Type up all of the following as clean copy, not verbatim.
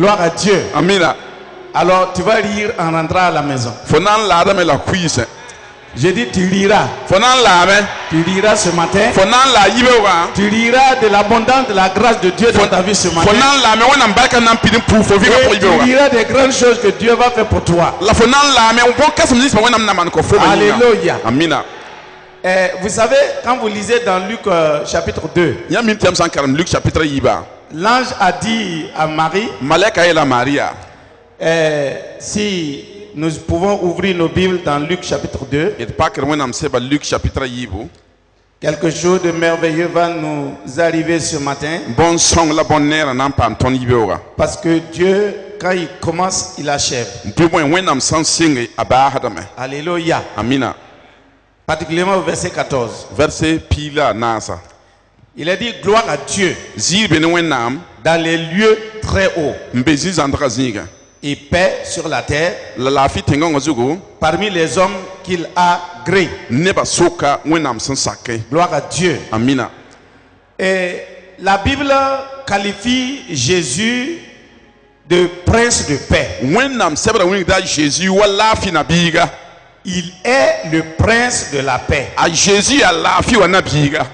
Gloire à Dieu. Amina. Alors tu vas lire en rentrant à la maison. Fonan la dame la cuisse. J'ai dit tu liras. Fonan la me. Tu liras ce matin. Fonan la yibewa. Tu liras de l'abondance de la grâce de Dieu dans ta vie ce matin. Fonan la me wana mbaka na mpidi pour faut vivre pour Et yibewa. tu liras des grandes choses que Dieu va faire pour toi. La fonan la me on peut casser me wana na man ko fo. Alléluia. Amina. Vous savez, quand vous lisez dans Luc chapitre 2, Luc chapitre yiba. l'ange a dit à Marie, Malaka et la Maria. si nous pouvons ouvrir nos Bibles dans Luc chapitre 2, Et pas que moi n'am seba Luc chapitre yibu. quelque chose de merveilleux va nous arriver ce matin. Bon song la bonne nera n'am pas ton yibewa. Parce que Dieu, quand il commence, il achève. Du moins when n'am sans singe aba hadame. Alléluia. Amina. Particulièrement au verset 14. Verset pila nasa. Il a dit gloire à Dieu Zibe ne wen nam. dans les lieux très hauts Mbezi zandra zinga. et paix sur la terre La fi tenga ngazugo. parmi les hommes qu'il a créés. Neba soka when n'am sans sake. Gloire à Dieu. Amina. Et la Bible qualifie Jésus de prince de paix. When n'am seba when da Jésus wala fi na biga. Il est le prince de la paix. A Jésus a la fi wana biga.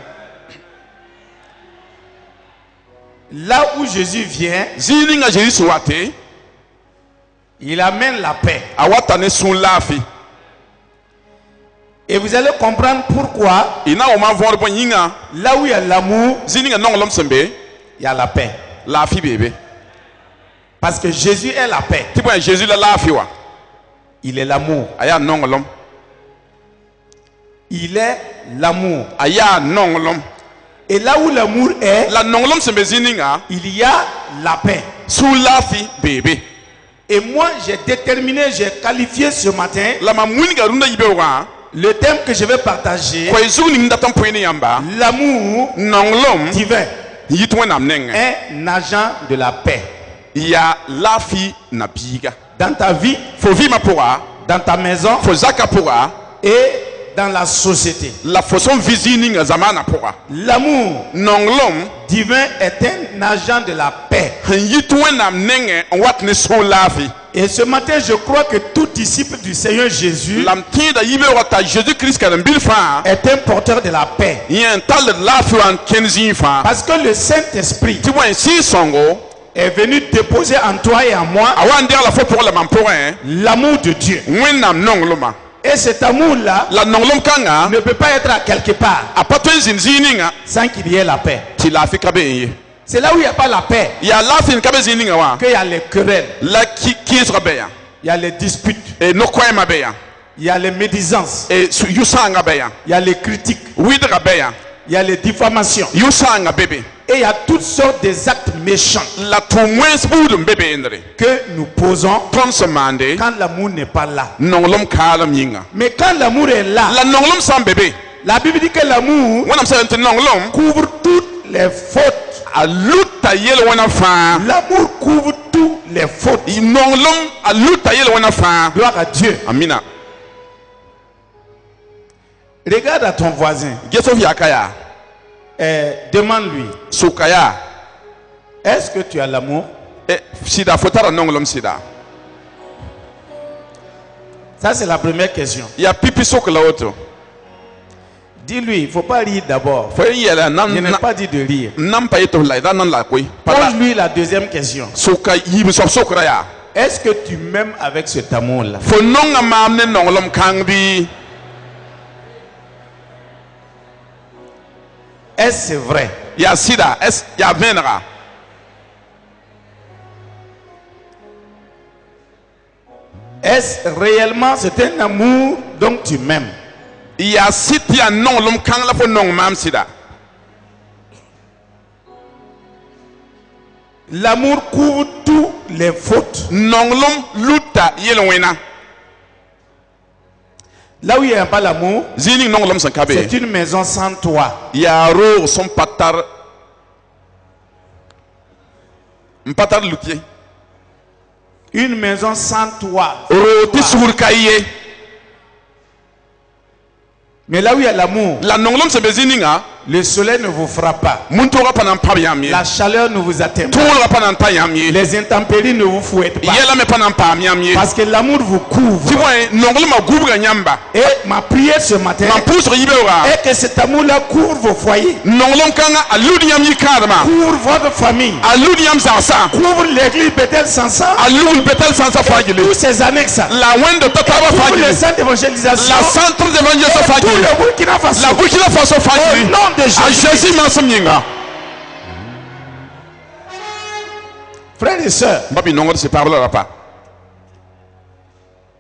Là où Jésus vient, Zininga Jésus swate. il amène la paix. Awatane sun la fi. Et vous allez comprendre pourquoi, Ina o ma voir bon yinga. là où il y a l'amour, Zininga non lom sembe. il y a la paix. La fi bébé. Parce que Jésus est la paix. Tipo Jésus la fi wa. Il est l'amour. Aya non lom. Il est l'amour. Aya non lom. Et là où l'amour est, La non lom sembe zininga. il y a la paix. Sous la fi bébé. Et moi, j'ai déterminé, j'ai qualifié ce matin La ma mwinga runda yibewa. le thème que je vais partager. Kwa izuni ndatan poini yamba. L'amour Non lom. divin, Yitwe nam nenge. un agent de la paix. Ya la fi na biga. Dans ta vie, Fo vi ma pora. dans ta maison Fo zaka pora. et dans la société. La façon visininga zamana pora. L'amour Non lom. divin est un agent de la paix. Yitwe nam nenge. Wat ne so la fi. Et ce matin, je crois que tout disciple du Seigneur Jésus Lam tinda yibewa ta Jésus Christ ka mbil fa. est un porteur de la paix. Il y a un tal de la fi an kenzi fa. Parce que le Saint-Esprit Tu vois si songo. est venu déposer en toi et en moi Awan der la fo pour la mamporin. l'amour de Dieu. Wenam non loma. Et cet amour-là La non lom kanga. ne peut pas être à quelque part Apatwen zinzininga. sans qu'il y ait la paix. Ti la fi kabe. C'est là où il n'y a pas la paix Ya la fi kabe zininga wa. qu'il y a les querelles, La qui sera beya. il y a les disputes, Et no kwa ma beya. il y a les médisances, Et yusanga beya. il y a les critiques, Widra beya. il y a les diffamations. Yusanga bébé. Et il y a toutes sortes des actes méchants La tumwens budum bébé ndre. que nous posons Ton semande. quand l'amour n'est pas là. Non lom kalam yinga. Mais quand l'amour est là, La non lom sam bébé. la Bible dit que l'amour Wanam sa non lom. couvre toutes les fautes. A luta yel wana fa. L'amour couvre toutes les fautes. Non lom a luta yel wana fa. Gloire à Dieu. Amina. Regarde à ton voisin. Gesof yakaya. Demande-lui, Sukaya. est-ce que tu as l'amour? Sida fotara non lom sida. Ça, c'est la première question. Ya pipi sok la auto. Dis-lui, il ne faut pas rire d'abord. Fo yela nan Je n'ai pas dit de rire. nan pa yeto la nan la koi. Pose-lui la deuxième question. Suka yim sof sokra ya. Est-ce que tu m'aimes avec cet amour-là? Fo non mam ne non lom kangbi. Est-ce que c'est vrai? Ya sida es ya venra. Est-ce réellement c'est un amour dont tu m'aimes? Ya siti ya non lom kang la fo non mam sida. L'amour couvre toutes les fautes. Non lom luta yel wena. Là où il n'y a pas l'amour, Zini non lom sankabe. c'est une maison sans toit. Ya ro son patar. Mpatar lutier. Une maison sans toit. Roti sur kaye. Mais là où il y a l'amour, La non lom se bezininga. Le soleil ne vous frappe pas. Muntura panan pab yam ye. La chaleur ne vous atteint pas. Toura panan ta yam ye. Les intempéries ne vous fouettent pas. Yela me panan pam yam ye. Parce que l'amour vous couvre. Ti boy nongol ma gubra nyamba. Et ma prière ce matin Man pousse yibewra. est que cet amour-là couvre vos foyers, Nongolom kanga aludi yam yikarma. couvre votre famille, Aludi yam sasa. couvre l'église Bethel 500, Aludi betel sansa fagile. tous ces annexes, La wendo tataba couvre fagile. le centre d'évangélisation, La centre d'évangélisation tout fagile. le Burkina Faso. La Burkina Faso Au fagile. nom de A Jésus. Jésus mansam yinga. Frères et sœurs, Babi nongol se parle pas.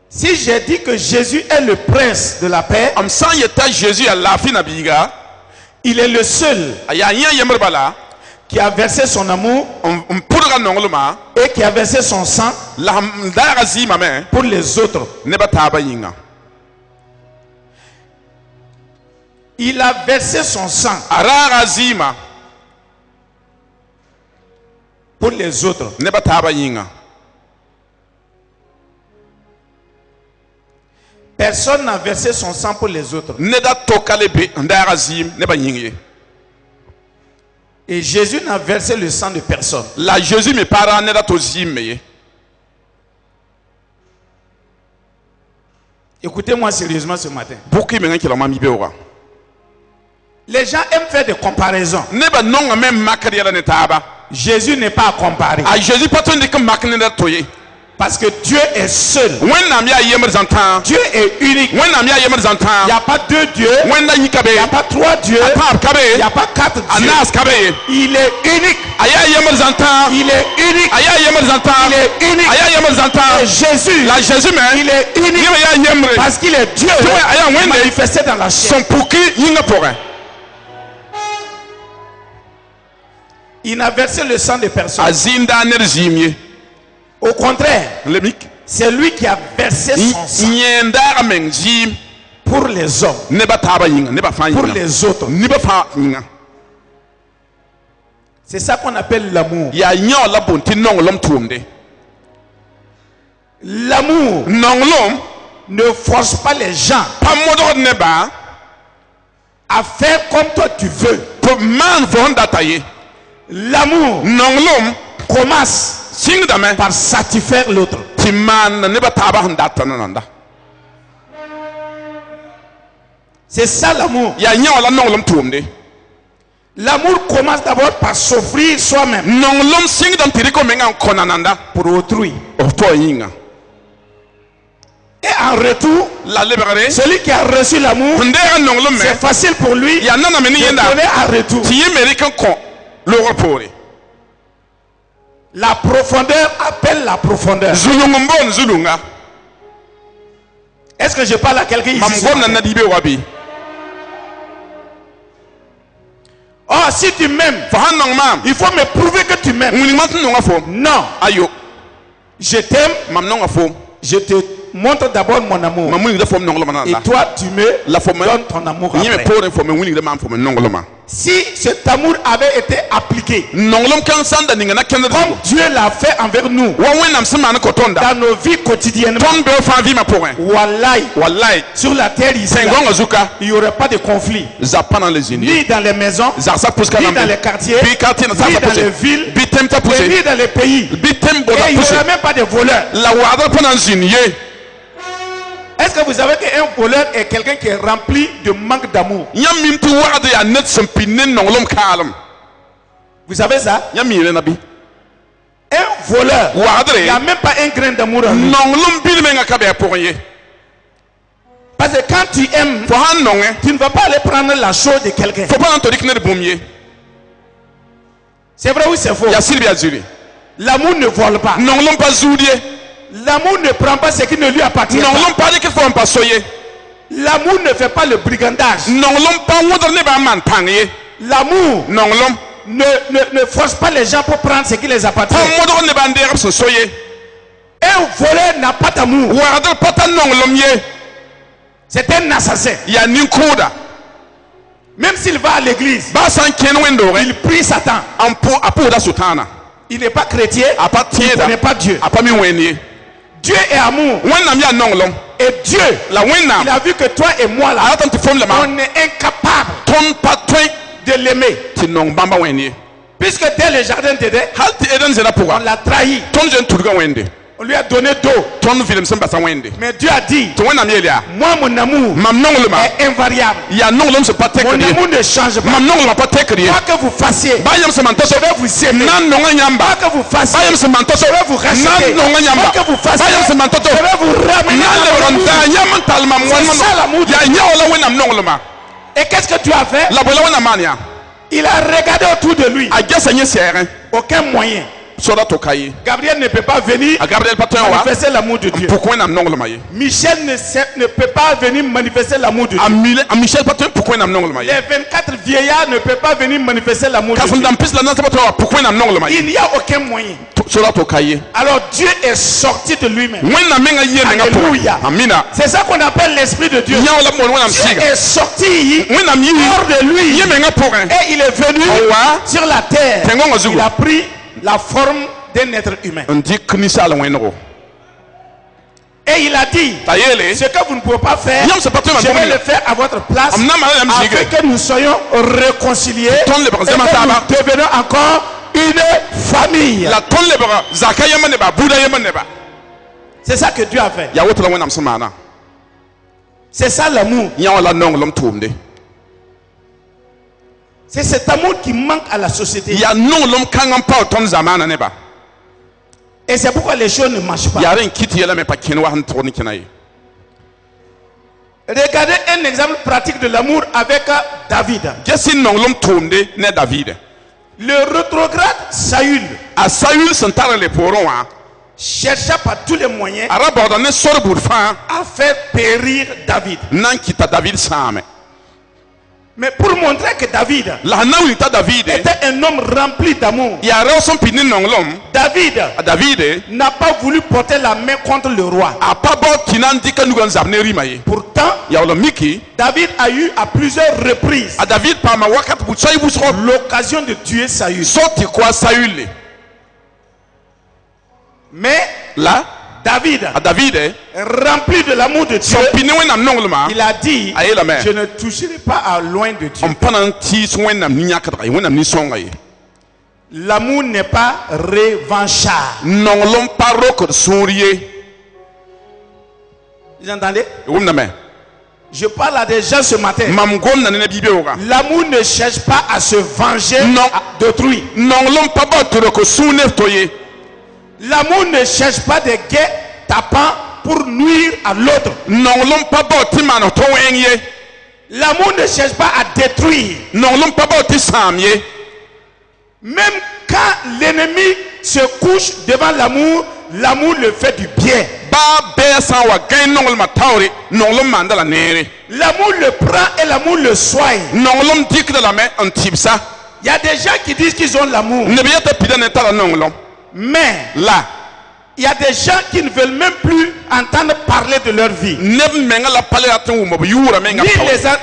si j'ai dit que Jésus est le prince de la paix, Am san yeta Jésus a la fina biga. il est le seul Aya nya yemer bala. qui a versé son amour On pourra nongolma. et qui a versé son sang La ndara zi mame. pour les autres. Ne bataba yinga. Il a versé son sang Arara zima. pour les autres. Ne bataba yinga. Personne n'a versé son sang pour les autres. Ne da tokale be ndara zim ne ba yinga. Et Jésus n'a versé le sang de personne. La Jésus me para ne da to zim ye. Écoutez-moi sérieusement ce matin. Buki me ngaki la mami bewa. Les gens aiment faire des comparaisons. Ne ba nonga même makari la ne taba. Jésus n'est pas à comparer. A Jésus patron de comme makne da toye. Parce que Dieu est seul. When nam ya yemer zantan. Dieu est unique. When nam ya yemer Il zantan. n'y a pas deux dieux. When na yikabe. Il n'y a pas trois dieux. Apap Il kabe. n'y a pas quatre dieux. Anas kabe. Il est unique. Aya yemer zantan. Il est unique. Aya yemer zantan. Il est unique. Aya yemer zantan. Et Jésus, La Jésus mais il est unique. Yema ya yemre. Parce qu'il est Dieu. Tu vois, aya wende. Manifesté dans la chair. Son pouki yinga pore. Il n'a versé le sang de personne. Azinda ner zimye. Au contraire, Lemik. c'est lui qui a versé son sang Nyendara men zim. pour les hommes, Ne ba taba yinga. Ne ba fa pour yinga. les autres. Ni ba fa yinga. C'est ça qu'on appelle l'amour. Ya nyaw la bonti nongolom tuomde. L'amour Nongolom. ne force pas les gens Pa modor ne ba. à faire comme toi tu veux. Po man vonda taye. L'amour Nongolom. commence Sing da me. par satisfaire l'autre. Ti man ne ba taba ndata nanda. C'est ça l'amour. Ya nyaw la nongolom tuomde. L'amour commence d'abord par s'offrir soi-même Nongolom sing dam tiriko menga konananda. pour autrui. O to yinga. Et en retour, La libéré. celui qui a reçu l'amour, Ndera nongolom me. c'est facile pour lui Ya nana meni de yenda. donner en retour. Ti American kon. Lo repore. La profondeur appelle la profondeur. Zulungumbon zulunga. Est-ce que je parle à quelqu'un ici? Mamgom na nadibe wabi. Oh, si tu m'aimes, Fahan nong mam. il faut me prouver que tu m'aimes. Muni mat nonga fo. Non, Ayo. je t'aime, Mam nonga fo. je te montre d'abord mon amour. Mamuni da fo nongolo Et mananda. toi, tu me La fo me. donnes ton amour Ni me après. pore fo me wuni da mam fo me nongolo ma. Si cet amour avait été appliqué, Nongolom kan sanda ninga na kende. comme Dieu l'a fait envers nous, Wa wenam semana ko tonda. dans nos vies quotidiennement, Ton be fa vi ma pore. wallahi, Wallahi. sur la terre ici, là, Sengonga zuka. il n'y aurait pas de conflit. Zapana les unis. Ni dans les maisons, Zarsa puska ni nambe. dans les quartiers, Bi quartier na ni zarsa dans les pousse. villes, Bi temta et pousse. ni dans les pays. Bi tem Et boda il n'y pousse. aurait même pas de voleurs. La wada pona zinye. Est-ce que vous savez qu'un voleur est quelqu'un qui est rempli de manque d'amour? Nyam mintu wada ya net sempinen nongolom kalam. Vous savez ça? Nyam mire na bi. Un voleur, il n'y a Wadre. même pas un grain d'amour en lui. Nongolom bil menga kabe pour ye. Parce que quand tu aimes, Fo han nonge. tu ne vas pas aller prendre la chose de quelqu'un. Faut pas entorik ne bomie. C'est vrai ou c'est faux? Ya silbia zuri. L'amour ne vole pas. Nongolom pas zoudie. L'amour ne prend pas ce qui ne lui appartient Nongolom pas. pas de qu'il faut pas soyer. L'amour ne fait pas le brigandage. Nongolom pas wodre ne ba man tangye. L'amour Nongolom. ne force pas les gens pour prendre ce qui les appartient. Pas wodre ne ba ndere so soyer. Un voleur n'a pas d'amour. Wadre pata nongolom ye. C'est un assassin. Ya ninkoda. Même s'il va à l'église, Ba san ken wendore. il prie Satan. Ampo apo da sultana. Il n'est pas chrétien. Apa Il ne tieda. connaît pas Dieu. Apa mi wenye. Dieu est amour. Wennam ya nongolom. Et Dieu, La il wennam. a vu que toi et moi là, Ala tan te fom le ma. on est incapable Ton patwen. de l'aimer. ti nong bamba wẽnd Puisque dès le jardin d'Éden, hal tɩ eden zẽla on pʋga l'a trahi. tõnd zen tudga wẽnde On lui a donné d'eau. tõnd vɩlem sẽn basa wẽnde Mais Dieu a dit, tɩ wẽnnaam yeel yaa moi mon amour mam nonglema est invariable. yaa nonglem sẽn pa tekd Mon ye amour ne change pas. mam nonglema pa tekd ye Quoi que vous fassiez, ba yam sẽn man tɔ je vais vous aimer. nan nonga yãmba Quoi que vous ba fassiez, yam sẽn man tɔ je vais vous racheter. nan nonga yãmba Quoi que vous ba fassiez, yam sẽn man tɔ je vais vous ramener nan à lebg mon n amour. daa yãmb n tall mam C'est ça l'amour de yaa Dieu. yã wã la wẽnnaam nonglema Et qu'est-ce que tu as fait? la bõe la wẽnnaam maan yaa Il a regardé autour de lui. a gɛsa yẽ sɛɛgẽ Aucun moyen. soda tɩ ka ye Gabriel ne peut pas venir a gabriel pa tõe n wa manifester l'amour de Dieu. n pʋk wẽnnaam nonglema ye Michel ne peut pas venir manifester l'amour de Dieu. a michel pa tõe n pʋk wẽnnaam nonglema ye Les 24 vieillards ne peuvent pas venir manifester l'amour de kãsem Dieu. dãmb pis la nansã pa tõe n wa pʋk wẽnnaam nonglema ye Il n'y a aucun moyen. soda tɩ ka ye Alors Dieu est sorti de lui-même. wẽnnaam menga yɩ menga Alléluia. pʋgẽ amina C'est ça qu'on appelle l'esprit de Dieu. yã wã la b moon wẽnnaam Dieu sɩɩga est sorti wẽnnaam yɩ hors de lui yẽ menga pʋgẽ et il est venu wa sur la terre. tẽngõngã zugu Il a pris la forme d'un être humain. n dɩk ninsaal wẽnego Et il a dit, t'a yeele ce que vous ne pouvez pas faire, yãmb sẽn pa tõe n je vais maan le faire à votre place m na n maan yãmb afin zɩɩge que nous soyons réconciliés et Tõnd lebg que zema taaba. nous devenons encore une famille. la tõnd lebg zaka yãmb neba buuda yãmb neba C'est ça que Dieu a fait. yaa woto la wẽnnaam sẽn maana C'est ça l'amour. yã wã la nonglem tʋʋmde C'est cet amour qui manque à la société. yaa nonglem kãng n pao tõnd zamaana neba Et c'est pourquoi les choses ne marchent pas. yaa rẽ n kɩt yɛlame pa kẽn wa sẽn tʋg ne kẽna ye Regardez un exemple pratique de l'amour avec David. ges n nonglem tʋʋmde ne david Le rétrograde Saül a saül sẽn tar le poorẽ wã chercha par tous les moyens a ra baooda ne sor bʋd fãa à faire périr David. n na n kɩta david sãame Mais pour montrer que David la sẽn na n wilg t'a davide était un homme rempli d'amour, yaa rao sẽn pid ne nonglem David a davide n'a pas voulu porter la main contre le roi. a pa bao tɩ na n dɩka nugã n zab ne rɩma ye Pourtant, yaool miki David a eu à plusieurs reprises a david paama wakat bʋ-soy wʋsgo l'occasion de tuer Saül. so tɩ koa saülle Mais la David, a davide rempli de l'amour de Dieu, sẽn pid ne wẽnnaam nonglema il a dit, a yeelame je ne toucherai pas à loin de Dieu. n pa na n tɩɩs wẽnnaam nin-yãkdga ye wẽnnaam nin-sõnga ye L'amour n'est pas revanchard. nonglem pa rokd sũur ye Vous entendez? wʋmdame Je parle à des gens ce matin. mam gomda ne na bi-beooga L'amour ne cherche pas à se venger Non. d'autrui. nonglem pa bao tɩ rok sũur neb to ye L'amour ne cherche pas des guets tapants pour nuire à l'autre. nonglem pa bao tɩ maan tõ wẽng ye L'amour ne cherche pas à détruire. nonglem pa bao tɩ sãam ye Même quand l'ennemi se couche devant l'amour, l'amour le fait du bien. ba bɛɛ sã n wa gãe nonglmã taoore nonglem maanda la neere L'amour le prend et l'amour le soigne. nonglem dɩkda lame n tɩbsa Il y a des gens qui disent qu'ils ont l'amour. neb yɛta pida ne tara nonglem Mais la il y a des gens qui ne veulent même plus entendre parler de leur vie. neb menga la pale rat n wʋm b yʋʋra menga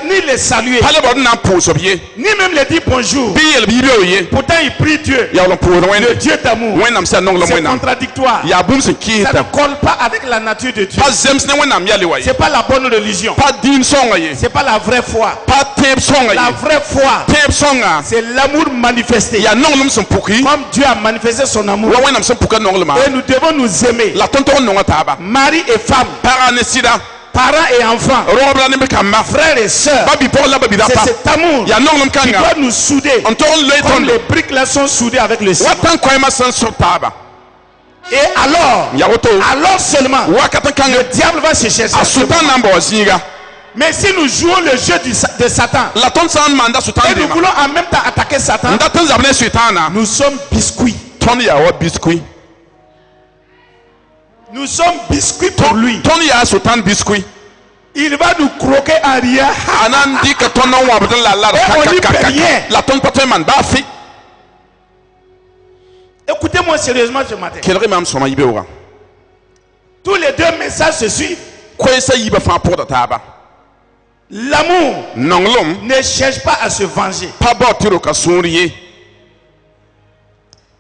Ni les saluer. pale ba d na n pʋʋs b ye Ni même les dire bonjour. bɩ yel b yibeo ye Pourtant, ils prient Dieu. yaool n pʋʋsd Le wẽnde Dieu d'amour. wẽnnaam sã nonglem C'est wẽnnaam contradictoire. yaa bũmb sẽn Ça kɩɩsda ne colle pas avec la nature de Dieu. pa zems ne wẽnnaam yɛle wa ye C'est pas la bonne religion. pa dĩin sõnga ye C'est pas la vraie foi. pa tẽeb sõnga La ye vraie foi, tẽeb sõnga c'est l'amour manifesté. yaa nonglem sẽn pʋki Comme Dieu a manifesté son amour. wa wẽnnaam sẽn pʋka nonglema Et nous devons nous aimer. la tõnd tog n nonga taaba Mari et femme, pagã ne sɩda parents et enfants, rõobra ne bɩ-kãmba frères et sœurs. ba bipɔg la ba C'est bidapa cet amour yaa nonglem qui kãnga doit nous souder. n tog n loe Comme tõnd les briques là sont soudées avec le ciment. wa tãn koɛɛmã sẽn sʋb taaba Et alors, yaa woto alors seulement, wakat n kãnga le diable va se chercher. a sʋtã na n bao zĩiga Mais si nous jouons le jeu de Satan, la tõnd sã n maanda sʋtã et nous dema voulons en même temps attaquer Satan, n dat n zab ne soɩtãana nous sommes biscuits. tõnd yaa wa biskui Nous sommes biscuits pour lui. tõnd yaa sʋtãn biskui Il va nous croquer en riant. a na n dɩka tõnd n wãbd n la lar on n'y peut rien. la tõnd pa tõe n maan baa fɩ Écoutez-moi sérieusement ce matin. kelg mam sõma yibeooga Tous les deux messages se suivent. koɛɛsã yiibã fãa pʋgda taaba L'amour nonglem ne cherche pas à se venger. pa bao tɩ roka sũur ye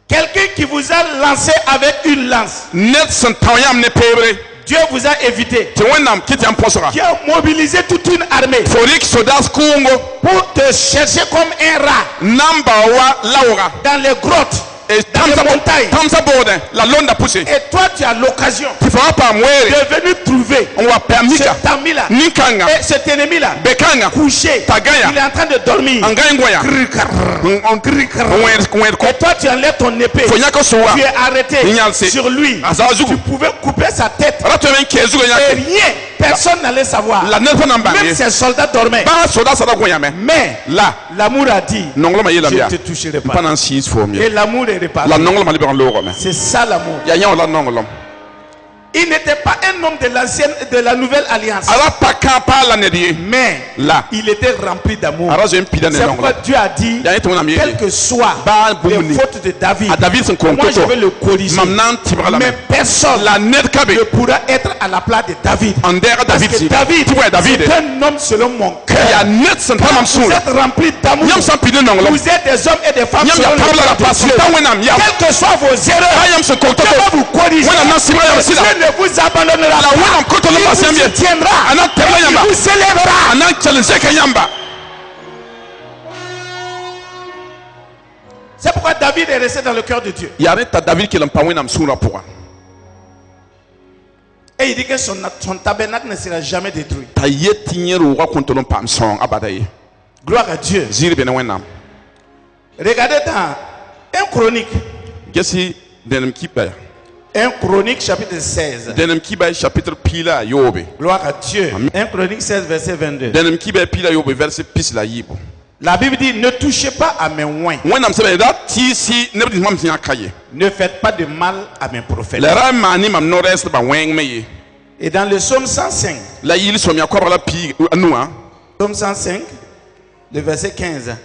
Quelqu'un qui vous a lancé avec une lance, ned sẽn tão yãmb ne peebre Dieu vous a évité, ti wẽnnaam kɩt yãmb põsga qui a mobilisé toute une armée fo rɩk sodas kʋʋngo pour te chercher comme un rat namba wa laooga dans les grottes, dans les montagnes. tãmsa boodẽ la londa pʋse Et toi, tu as l'occasion tɩ fa wa paam weere de venir trouver n wa pɛm mika cet ami-là nin-kãngã et cet ennemi-là be-kãngã couché. t'a gãya Il est en train de dormir. n gã goya wẽed kõ Et toi, tu enlèves ton épée. fo yãk sʋʋga Tu es arrêté Ignalcé. sur lui. a zag zugu Tu pouvais couper sa tête. ra tõe me n kɛɛ zugã Et yãke rien, personne n'allait savoir. la ned pa na n bãng Même ye ses soldats dormaient. bãa soda sada gõyame Mais la l'amour a dit, nonglmã yeelame je yaa ne te toucherai n pa pas. na n siis foom ye Et l'amour est la réparti. nonglmã lebg n loogame C'est ça l'amour. yaa yã wã la nonglem Il n'était pas un homme de la nouvelle alliance. a ra pa kã paa la ned ye Mais la il était rempli d'amour. a ra zoe n pida ne C'est pourquoi nonglem Dieu a dit, yaa yẽ tɩ wẽnnaam quelles yeele que soient baa les bũmb ni fautes de David, a David sẽn kõng moi je to-to vais le corriger. mam na n tɩbga lame Mais personne la ned ka be ne pourra être à la place de David. n dɛɛga Parce David que sɩ David, tɩ bõe David c'est un homme selon mon yaa cœur. ned sẽn ta mam Vous sũura êtes remplis d'amour. yãmb sã n pid ne nonglem Vous êtes des hommes et des femmes yãmb selon yaa le tabla la cœur de pa sẽn Dieu. ta wẽnnaam yam Quelles que soient vos aa erreurs, yãmb sẽn kõng Dieu va to-to vous corriger. wẽnnaam na n sɩbga yãmb Dieu sɩda ne vous abandonnera la pas. wẽnnaam kõto la Il pas vous yãmb ye soutiendra. a na n tɛbla Il yãmba vous célèbrera. a na n kell zɛka yãmba C'est pourquoi David est resté dans le cœur de Dieu. yaa ne t'a David kell n pa wẽnnaam sũurã pʋgã Et il dit que son tabernacle ne sera jamais détruit. t'a yet tɩ yẽ roogã kõn tol n paam sõong a bada ye Gloire à Dieu. ziir be ne wẽnnaam Regardez dans 1 Chronique. gesi dẽnem kiba 1 Chronique chapitre 16. dẽnem kiba chapitre pila a yoobe Gloire à Dieu. 1 Chronique 16 verset 22. dẽnem kiba pila a yoobe verset pis la yiibu La Bible dit, ne touchez pas à mes oins. wẽnnaam sẽba ra tɩɩsɩ neb tɩ mam sẽn yã ka ye Ne faites pas de mal à mes prophètes. la ra n maan ne mam no-rɛɛsdbã wẽng me ye Et dans le psaume 105, la yɩl sõmya koabg la pii a nuwã psaume 105, le verset 15,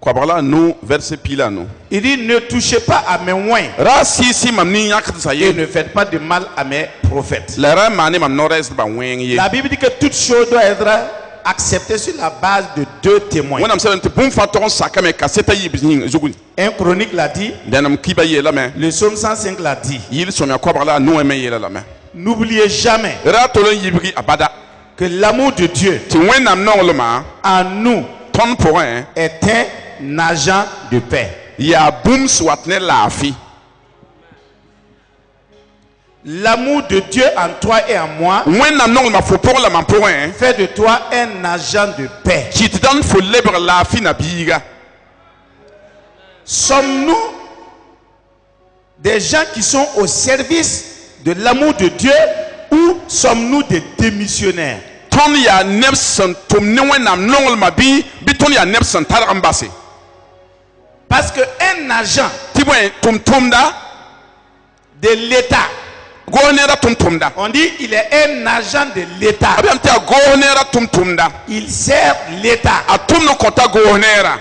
koabg la a nu verset pila a nu il dit, ne touchez pas à mes oins ra sɩɩsɩ mam nin-yãkd sã et ye ne faites pas de mal à mes prophètes. la ra n maan ne mam no-rɛɛsdbã wẽng ye La Bible dit que toute chose doit être acceptée sur la base de 2 témoins. wẽnnaam sẽn tɩ bũmb fãa tog n sakame ka seta yiib zugu 1 Chronique l'a dit, dẽnem kiba yeelame le psaume 105 l'a dit. yɩl sõmya koabg la a nuwã me yeela lame N'oubliez jamais ra tol n yibgi a bada que l'amour de Dieu tɩ wẽnnaam nonglmã en nous tõnd pʋgẽ est un agent de paix. yaa bũmb sẽn wat ne laafɩ L'amour de Dieu en toi et en moi wẽnnaam nonglmã fo pʋgẽ la mam pʋgẽ fait de toi un agent de paix. kɩt dãmb fo lebg laafɩ nabiiga Sommes-nous des gens qui sont au service de l'amour de Dieu ou sommes-nous des démissionnaires? tõnd yaa neb sẽn tʋm ne wẽnnaam nonglmã bɩ tõnd yaa neb sẽn targ n base Parce qu'un agent tɩ bõe tʋm-tʋmda de l'État, goos neera tʋm-tʋmda on dit il est un agent de l'État. a bɩ yam tɩ a goos neera tʋm-tʋmda Il sert l'État. a tʋmd n kõta goos neera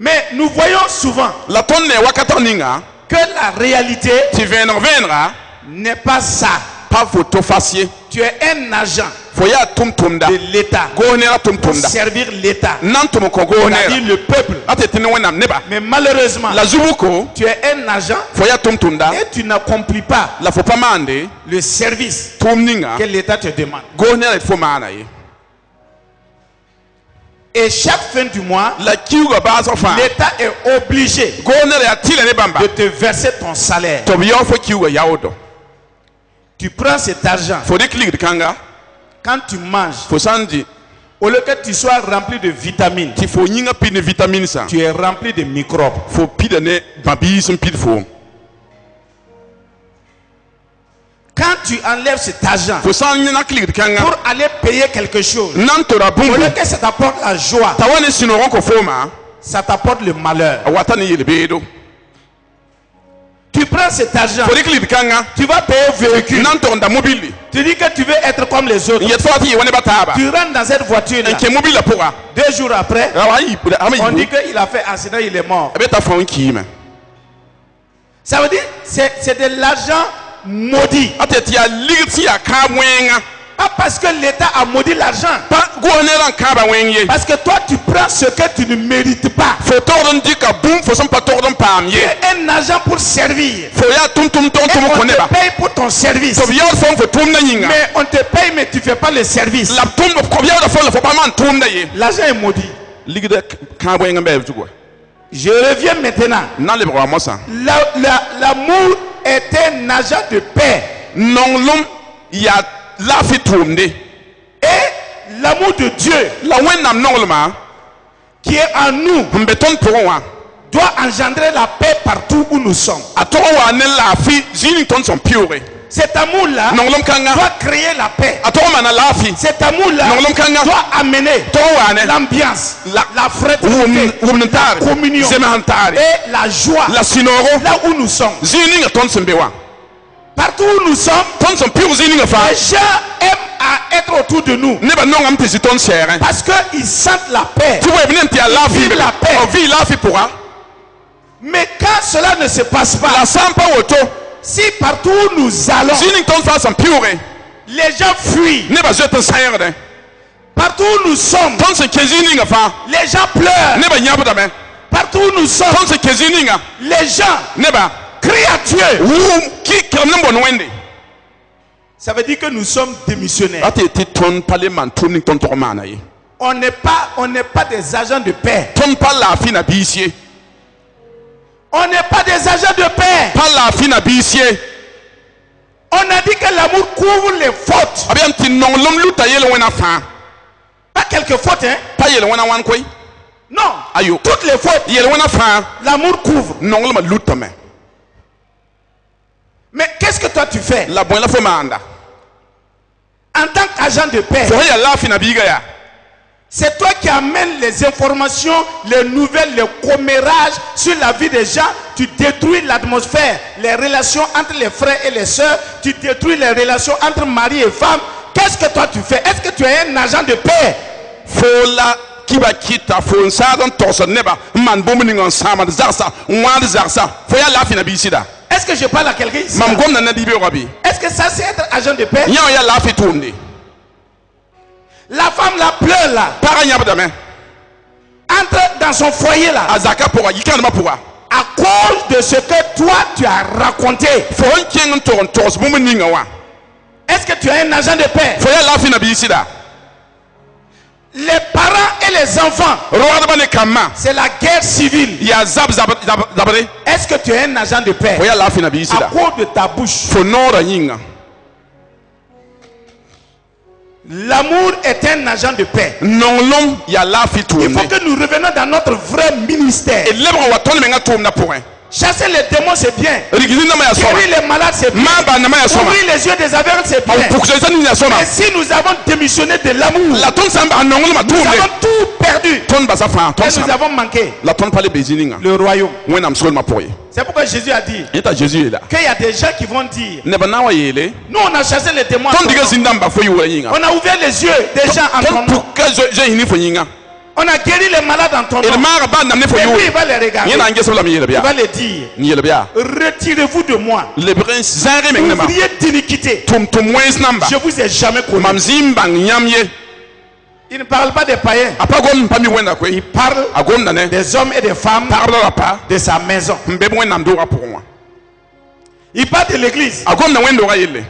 Mais nous voyons souvent la tõnd ne wakatg ninga que la réalité tɩ vẽeneg-vẽenega n'est pas ça. pa fo to fas ye Tu es un agent fo yaa tʋm-tʋmda de l'État goos neera pour tʋm-tʋmda servir l'État, n na n tʋm n kõ goos c'est-à-dire neera le peuple. a tɩ tɩ ne wẽnnaam neba Mais malheureusement, la zubuko tu es un agent fo yaa tʋm-tʋmda et tu n'accomplis pas la fo pa maande le service tʋʋm ninga que l'État te demande. goos neera tɩ fo maana ye Et chaque fin du mois, la kiuga baasg fãa l'État est obligé goos neera yaa tɩla ne bãmba de te verser ton salaire. tɩ b yao fo kiuga yaoodo Tu prends cet argent, fo dɩk ligd kãnga quand tu manges, fo sã n dɩ au lieu que tu sois rempli de vitamines, tɩ fo yĩngã pid ne vitamine sã tu es rempli de microbes. fo pida ne bã-biis n pid foom Quand tu enlèves cet argent fo sã n nak ligd kãnga pour aller payer quelque chose, n na n tora au bũmbu lieu que ça t'apporte la joie, t'a wa ne sũ-noog n kõ fooma ça t'apporte le malheur. a wata ne yel-beedo Tu prends cet argent, fo dɩk ligd kãnga tu vas payer n véhicule. na n tog n da mobile Tu dis que tu veux être comme les n autres. yet fa tɩ yɩ wa nebã taaba Tu rentres dans cette voiture-là. n kẽ mobila pʋga 2 jours après, ra wa yɩ on dit qu'il a fait accident, il est mort. a be t'a fõ n kiime Ça veut dire c'est de l'argent maudit. a tɩ tɩ yaa ligd sẽn yaa kãab wẽnga Pas parce que l'État a maudit l'argent. pa goneran ka ba wenye Parce que toi, tu prends ce que tu ne mérites pas. fo tordon dika boom fo som pa tordon pam Tu ye es un agent pour servir. fo ya tum Et on koneba te paye pour ton service. so biya fo fo tum na yinga Mais on te paye, mais tu ne fais pas le service. la tum ko biya da fo pa man tum na ye L'argent est maudit. ligida ka wenga be tu quoi Je reviens maintenant. na le bra mo sa L'amour est un agent de paix. nonglum ya la fi tumde Et l'amour de Dieu la wennam nongluma qui est en nous mbeton pour wa doit engendrer la paix partout où nous sommes. ato wa ne la fi zini ton son piore Cet amour-là nonglum kanga doit créer la paix. ato mana la fi Cet amour-là nonglum kanga doit amener to wa ne l'ambiance, La- la fraternité, wumntar la communion zemantari et la joie la sinoro là où nous sommes. zini nga ton sembewa Partout où nous sommes, ton son piore zini nga fa les gens aiment à être autour de nous ne ba nongam te si ton sere parce qu'ils sentent la paix. tu vois bien ti la fi Vive la paix. o vi la fi pourra Mais quand cela ne se passe pas, la sampa woto si partout où nous allons, zini ton fa son piore les gens fuient, ne ba jeton sayre de partout où nous sommes, ton se kezini nga fa les gens pleurent, ne ba nyabu da me partout où nous sommes, ton se kezini nga les gens ne ba crient à Dieu. wu ki kram ne bon wende Ça veut dire que nous sommes démissionnaires. ate ti ton parlement ton ni ton tormana yi On n'est pas des agents de paix. ton pa la fi na bisie On n'est pas des agents de paix. pa la fi na bisie On a dit que l'amour couvre les fautes. abiam ti nonglum luta yele wena fa Pas quelques fautes, hein? pa yele wena wan koy Non. ayo Toutes les fautes, yele wena fa l'amour couvre. nonglum luta me Mais qu'est-ce que toi tu fais la bon la fo manda en tant qu'agent de paix? fo ya la fi na biga ya C'est toi qui amènes les informations, les nouvelles, les commérages sur la vie des gens. Tu détruis l'atmosphère, les relations entre les frères et les sœurs. Tu détruis les relations entre mari et femme. Qu'est-ce que toi tu fais? Est-ce que tu es un agent de paix? fo la kiba kita fo nsadan tosa neba man bomni ngon sama zarsa ngwad zarsa fo ya la fi na bisida Est-ce que je parle à quelqu'un ici? mam gom na dibe rabi Est-ce que ça c'est être agent de paix? nya ya la fi tumde La femme la pleure là, para nyabu da me entre dans son foyer là, azaka pour yikan ma pour à cause de ce que toi tu as raconté. fo nken ton tos bomni ngawa Est-ce que tu es un agent de paix? fo ya la fi na bisida Les parents et les enfants, road ba ne kama c'est la guerre civile. ya zabare Est-ce que tu es un agent de paix? fo ya la fi na À bisida cause de ta bouche. fo nora yinga L'amour est un agent de paix. nonglom ya la fi Il tumde faut que nous revenions dans notre vrai ministère. et lebra wa ton me nga tum na pour Chasser les démons, c'est bien. rigini na ma ya soma Guérir les malades, c'est bien. ma ba na ma ya soma Ouvrir les yeux des aveugles, c'est au bien. pour que ça ni ya soma Mais si nous avons démissionné de l'amour, la ton samba nongol ma nous tumde avons tout perdu. ton basa fa ton Et nous samba avons manqué la ton pale bezininga le royaume. when am sol ma pour y C'est pourquoi Jésus a dit eta Jésus est là qu'il y a des gens qui vont dire, ne ba na wa yele nous on a chassé les démons. ton diga zindamba fo yiwa yinga On a ouvert les yeux des gens en ton ton nom. pour que je hini fo yinga On a guéri les malades en ton et nom. ma ba namne fo Et lui, yiwa il va les regarder. yena nge so la mi yele Il bia va les dire, ni yele bia retirez-vous de moi. le prince zanre mengnema Ouvrier d'iniquité. tum wens namba Je vous ai jamais connu. mam zimbang nyamye Il ne parle pas des païens. apagom pa mi wenda ko Il parle agom na ne des hommes et des femmes parle la pa de sa maison. mbe mo nam do ra pour moi Il parle de l'église. agom na wendo ra yele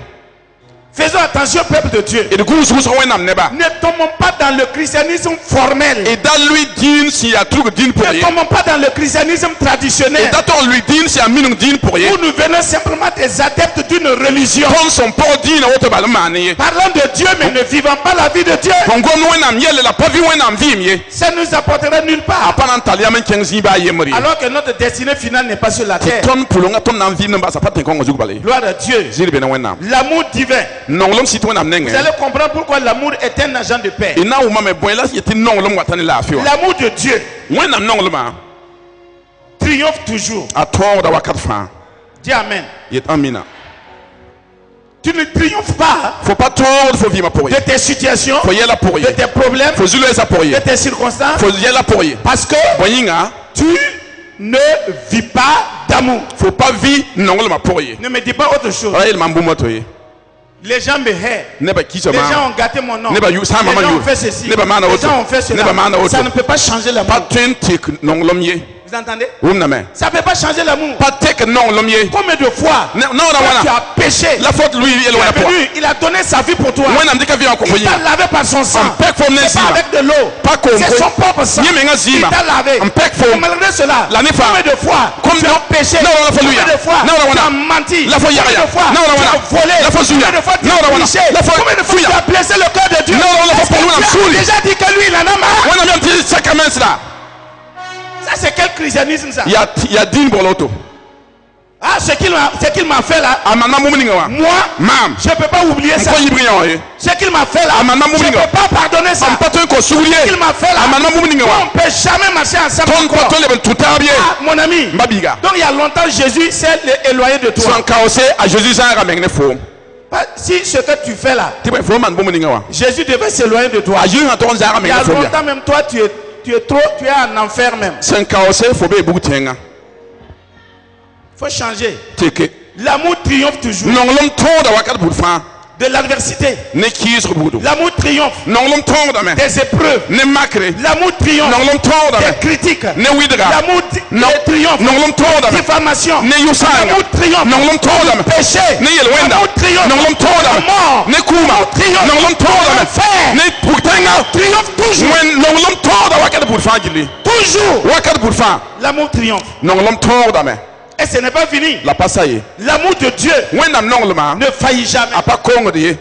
Faisons attention, peuple de Dieu. et du coup so wenda neba Ne tombons pas dans le christianisme formel. et dans lui din si ya truc din pour Ne y tombons pas dans le christianisme et traditionnel. d'attendre lui din si ya minung din pour y Où nous venons simplement des adeptes d'une religion. ton son por din na woto bal mane Parlons de Dieu, mais ne vivons pas la vie de Dieu. pongo no wenda yele la pa vi wenda vimye Ça ne nous apportera nulle part. apana talia men kenzi ba yemri Alors que notre destinée finale n'est pas sur la terre. ton pulonga ton nam vim na sa patin kongo zugbalé Gloire à Dieu. zili be na wenda L'amour divin. nonglom si to nam nenge Vous allez comprendre pourquoi l'amour est un agent de paix. ina uma me boy la yeti nonglom watani la fiwa L'amour de Dieu wenda nongloma triomphe toujours. a tor da wakat fa Dis Amen. yet amina Tu ne triomphes pas faut pas tor faut vivre pour y de tes situations, faut yela pour y de tes problèmes, faut zulu esa pour y de tes circonstances, faut yela pour y parce que boyinga tu ne vis pas d'amour. faut pas vi nongloma pour y Ne me dis pas autre chose. ayel mambu moto y Les gens me haïssent. neba Les gens kisama ont gâté mon nom. neba Les yu sama gens man ont yu fait ceci. neba mana Les woto gens ont fait cela. neba mana woto Ça ne peut pas changer l'amour. pas tik nonglom ye Vous entendez? wum na me Ça ne peut pas changer l'amour. pas tik nonglom ye Combien de fois non na quand tu wana as péché, la faute lui il ele wana est po venu, il a donné sa vie pour toi. wena mdika vi Il akompanyi t'a lavé par son sang. Ampek fom ne C'est pas zima. avec de l'eau. Pas comme C'est vous. son propre sang. Nye menga Il zima. t'a lavé. Ampek fom. Et malgré cela, La nefa. combien de fois Comme tu de- as péché? Non, la fois Combien luya. de fois Non, tu wana. as menti? La fois Combien yaya. de fois Non, tu wana. as volé? La fois zuya. Combien de fois tu Non, as wana. triché? La fois Combien de fois fuya. tu as blessé le cœur de Dieu? Non, la fois Est-ce que pour nous, la Dieu a foule. déjà dit que lui il en a marre? wena mi amti sacrament là Ça c'est quel christianisme ça? ya din boloto Ah, ce qu'il m'a fait là, amana mumuninga wa moi, mam je ne peux pas oublier ça. ko yibrinya wa ye Ce qu'il m'a fait là, Amana je ne muminga. peux pas pardonner ça. am pato ko Ce suliye qu'il m'a fait là, amana mumuninga on wa ne peut jamais marcher ensemble ton encore. pato le tutabie Ah, mon ami. mabiga Donc il y a longtemps, Jésus s'est éloigné de toi. son kaose a jésus sa ramengne fo Si ce que tu fais là, tibe fo man mumuninga wa Jésus devait s'éloigner de toi. a jésus ton za Il y a ramengne fo longtemps même toi, tu es en enfer même. son kaose fo be bugutenga Il faut changer. teke L'amour triomphe toujours nonglom to da wakat bulfa de l'adversité. ne kisre budu L'amour triomphe nonglom to da me des épreuves. ne makre L'amour triomphe nonglom to da des me critiques. ne widra L'amour triomphe nonglom to da des me diffamations. ne yusanga L'amour triomphe nonglom to da me du péché. ne yelwenda L'amour triomphe nonglom to da de la mort. me ne kuma triomphe nonglom to da me l'enfer. ne puktanga Triomphe toujours. wen nonglom to da wakat bulfa gili Toujours. wakat bulfa L'amour triomphe. nonglom to da me Et ce n'est pas fini. la pasaye L'amour de Dieu wen nam nonglema ne faillit jamais. apa kongo de ye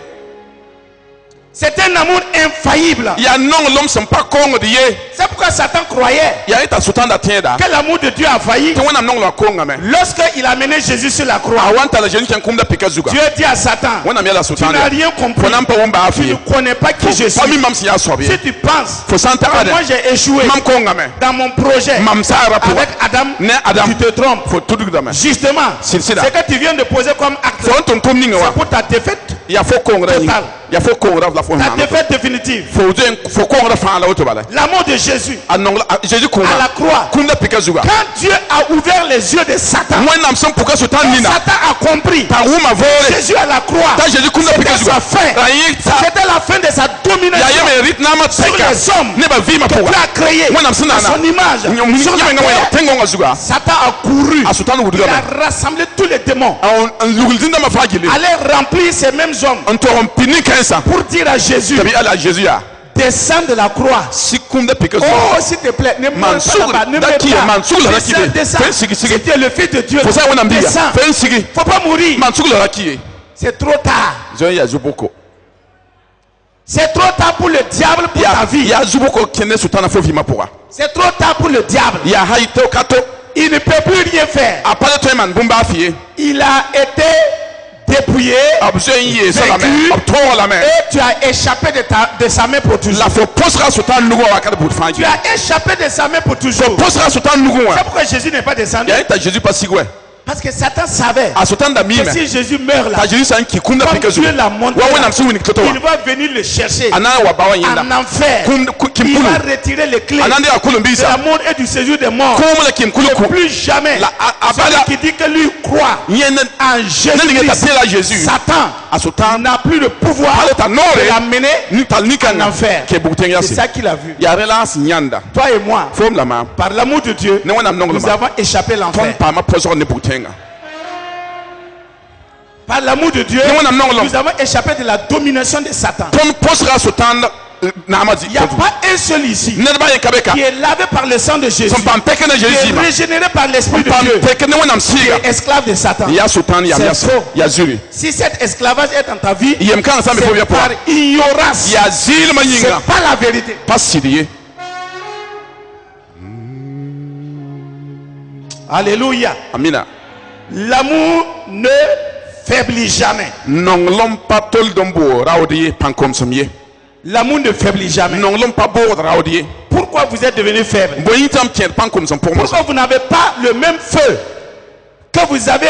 C'est un amour infaillible. ya nonglom sem pa kongo de ye C'est pourquoi Satan croyait ya ita sutanda tienda que l'amour de Dieu a failli te wen nam nonglo konga me lorsqu'il a mené Jésus sur la croix. awanta la jeni ken kumda pikazuga Dieu dit à Satan, wen nam ya la tu n'as sutanda rien compris. fo nam pa won ba Tu ne afi connais pas qui je fo mi suis. mam si ya sobe Si tu penses fo santa que ade moi j'ai échoué mam konga me dans mon projet mam sara pour avec Adam, ne adam tu te trompes. fo tudu da me Justement, C'est ce ça. que tu viens de poser comme acte, fo ton tom ninga c'est wa pour ta défaite, ya fo konga ni Total. ya fo konga la fo ta ma défaite définitive. fo konga fa la auto bala L'amour de Jésus anongla jésus à kuma la croix. kumda pikazuga Quand Dieu a ouvert les yeux de Satan, wen nam sem puka sutan et nina Satan a compris. ta wuma vore Jésus à la croix, ta jésus kumda c'était pikazuga sa fin. C'était la fin de sa ya domination yeme rit na ma sur tseka les hommes ne ba vi ma que puka Dieu a créé wen nam sem à na son image. Sur la nyame nga terre. tengo nga zuga Satan a couru. a sutan Il wuduga me a rassemblé tous les démons. an lugulzinda ma fagili Allez remplir ces mêmes hommes an to on pini kansa pour dire à Jésus, tabi ala jésus ya descends de la croix. sikumda pikazuga Oh, s'il te plaît, ne meurs Mansour, pas là-bas, ne meurs Daki, Mansour, pas. la Daki, Descends, descends. fais sigi, sigi. Si tu es le fils de Dieu, fo sa wana mbiya descends. fen sigi Faut pas mourir. man sugu la rakiye C'est trop tard. zo ya zuboko C'est trop tard pour le diable pour ta vie. ya zuboko kene sutana fo vima poa C'est trop tard pour le diable. ya haito kato Il ne peut plus rien faire. apale to man bumba fie Il a été dépouillé abzo yi salame Vaincu. abto la me et tu as échappé de sa main pour toujours. la fo posra sutan nugo wa kada but Tu fanji as échappé de sa main pour toujours. posra sutan nugo wa C'est pourquoi Jésus n'est pas descendu. ya ita jésus pas sigwe Parce que Satan savait a sutan da que mime si Jésus meurt là, ta jésus san ki kumda comme pikazu Dieu l'a montré, wa là, wena msu wini kitoto il va venir le chercher ana wa bawa yinda en enfer. kum Il kimpulu va retirer les clés anande akulu de mbisa la mort et du séjour des morts. kum la kimpulu ku Plus jamais La- a- celui abala- qui dit que lui croit yene en nenge Jésus-Christ, tapela jésus Satan a sutan n'a plus le pouvoir ale ta de nore l'amener ni tal ni kan en enfer. ke bukten C'est yasi ça qu'il a vu. ya relance nyanda Toi et moi, fom la ma par l'amour de Dieu, ne wana nonglo nous ma avons échappé ton l'enfer. pa ma poso ne buktenga Par l'amour de Dieu, ne wana nonglo nous avons échappé de la domination de Satan. ton posra sutan na amazi Il n'y a pas un seul ici ne ba yen kabeka qui est lavé par le sang de Jésus, son pam peke na qui jésus est ma régénéré par l'Esprit de pam Dieu, peke ne wana qui msiga est esclave de Satan. ya sutan ya C'est ya faux. ya zuri Si cet esclavage est dans ta vie, yem kan sa me fo c'est ya po par ignorance. ya zil ma C'est yinga pas la vérité. pas sidiye Alléluia. amina L'amour ne faiblit jamais. nonglom patol dombo rawdiye pankom somye L'amour ne faiblit jamais. nonglom pa bo rawdiye Pourquoi vous êtes devenu faible? boyitam tier pankom som pour moi Pourquoi vous n'avez pas le même feu que vous avez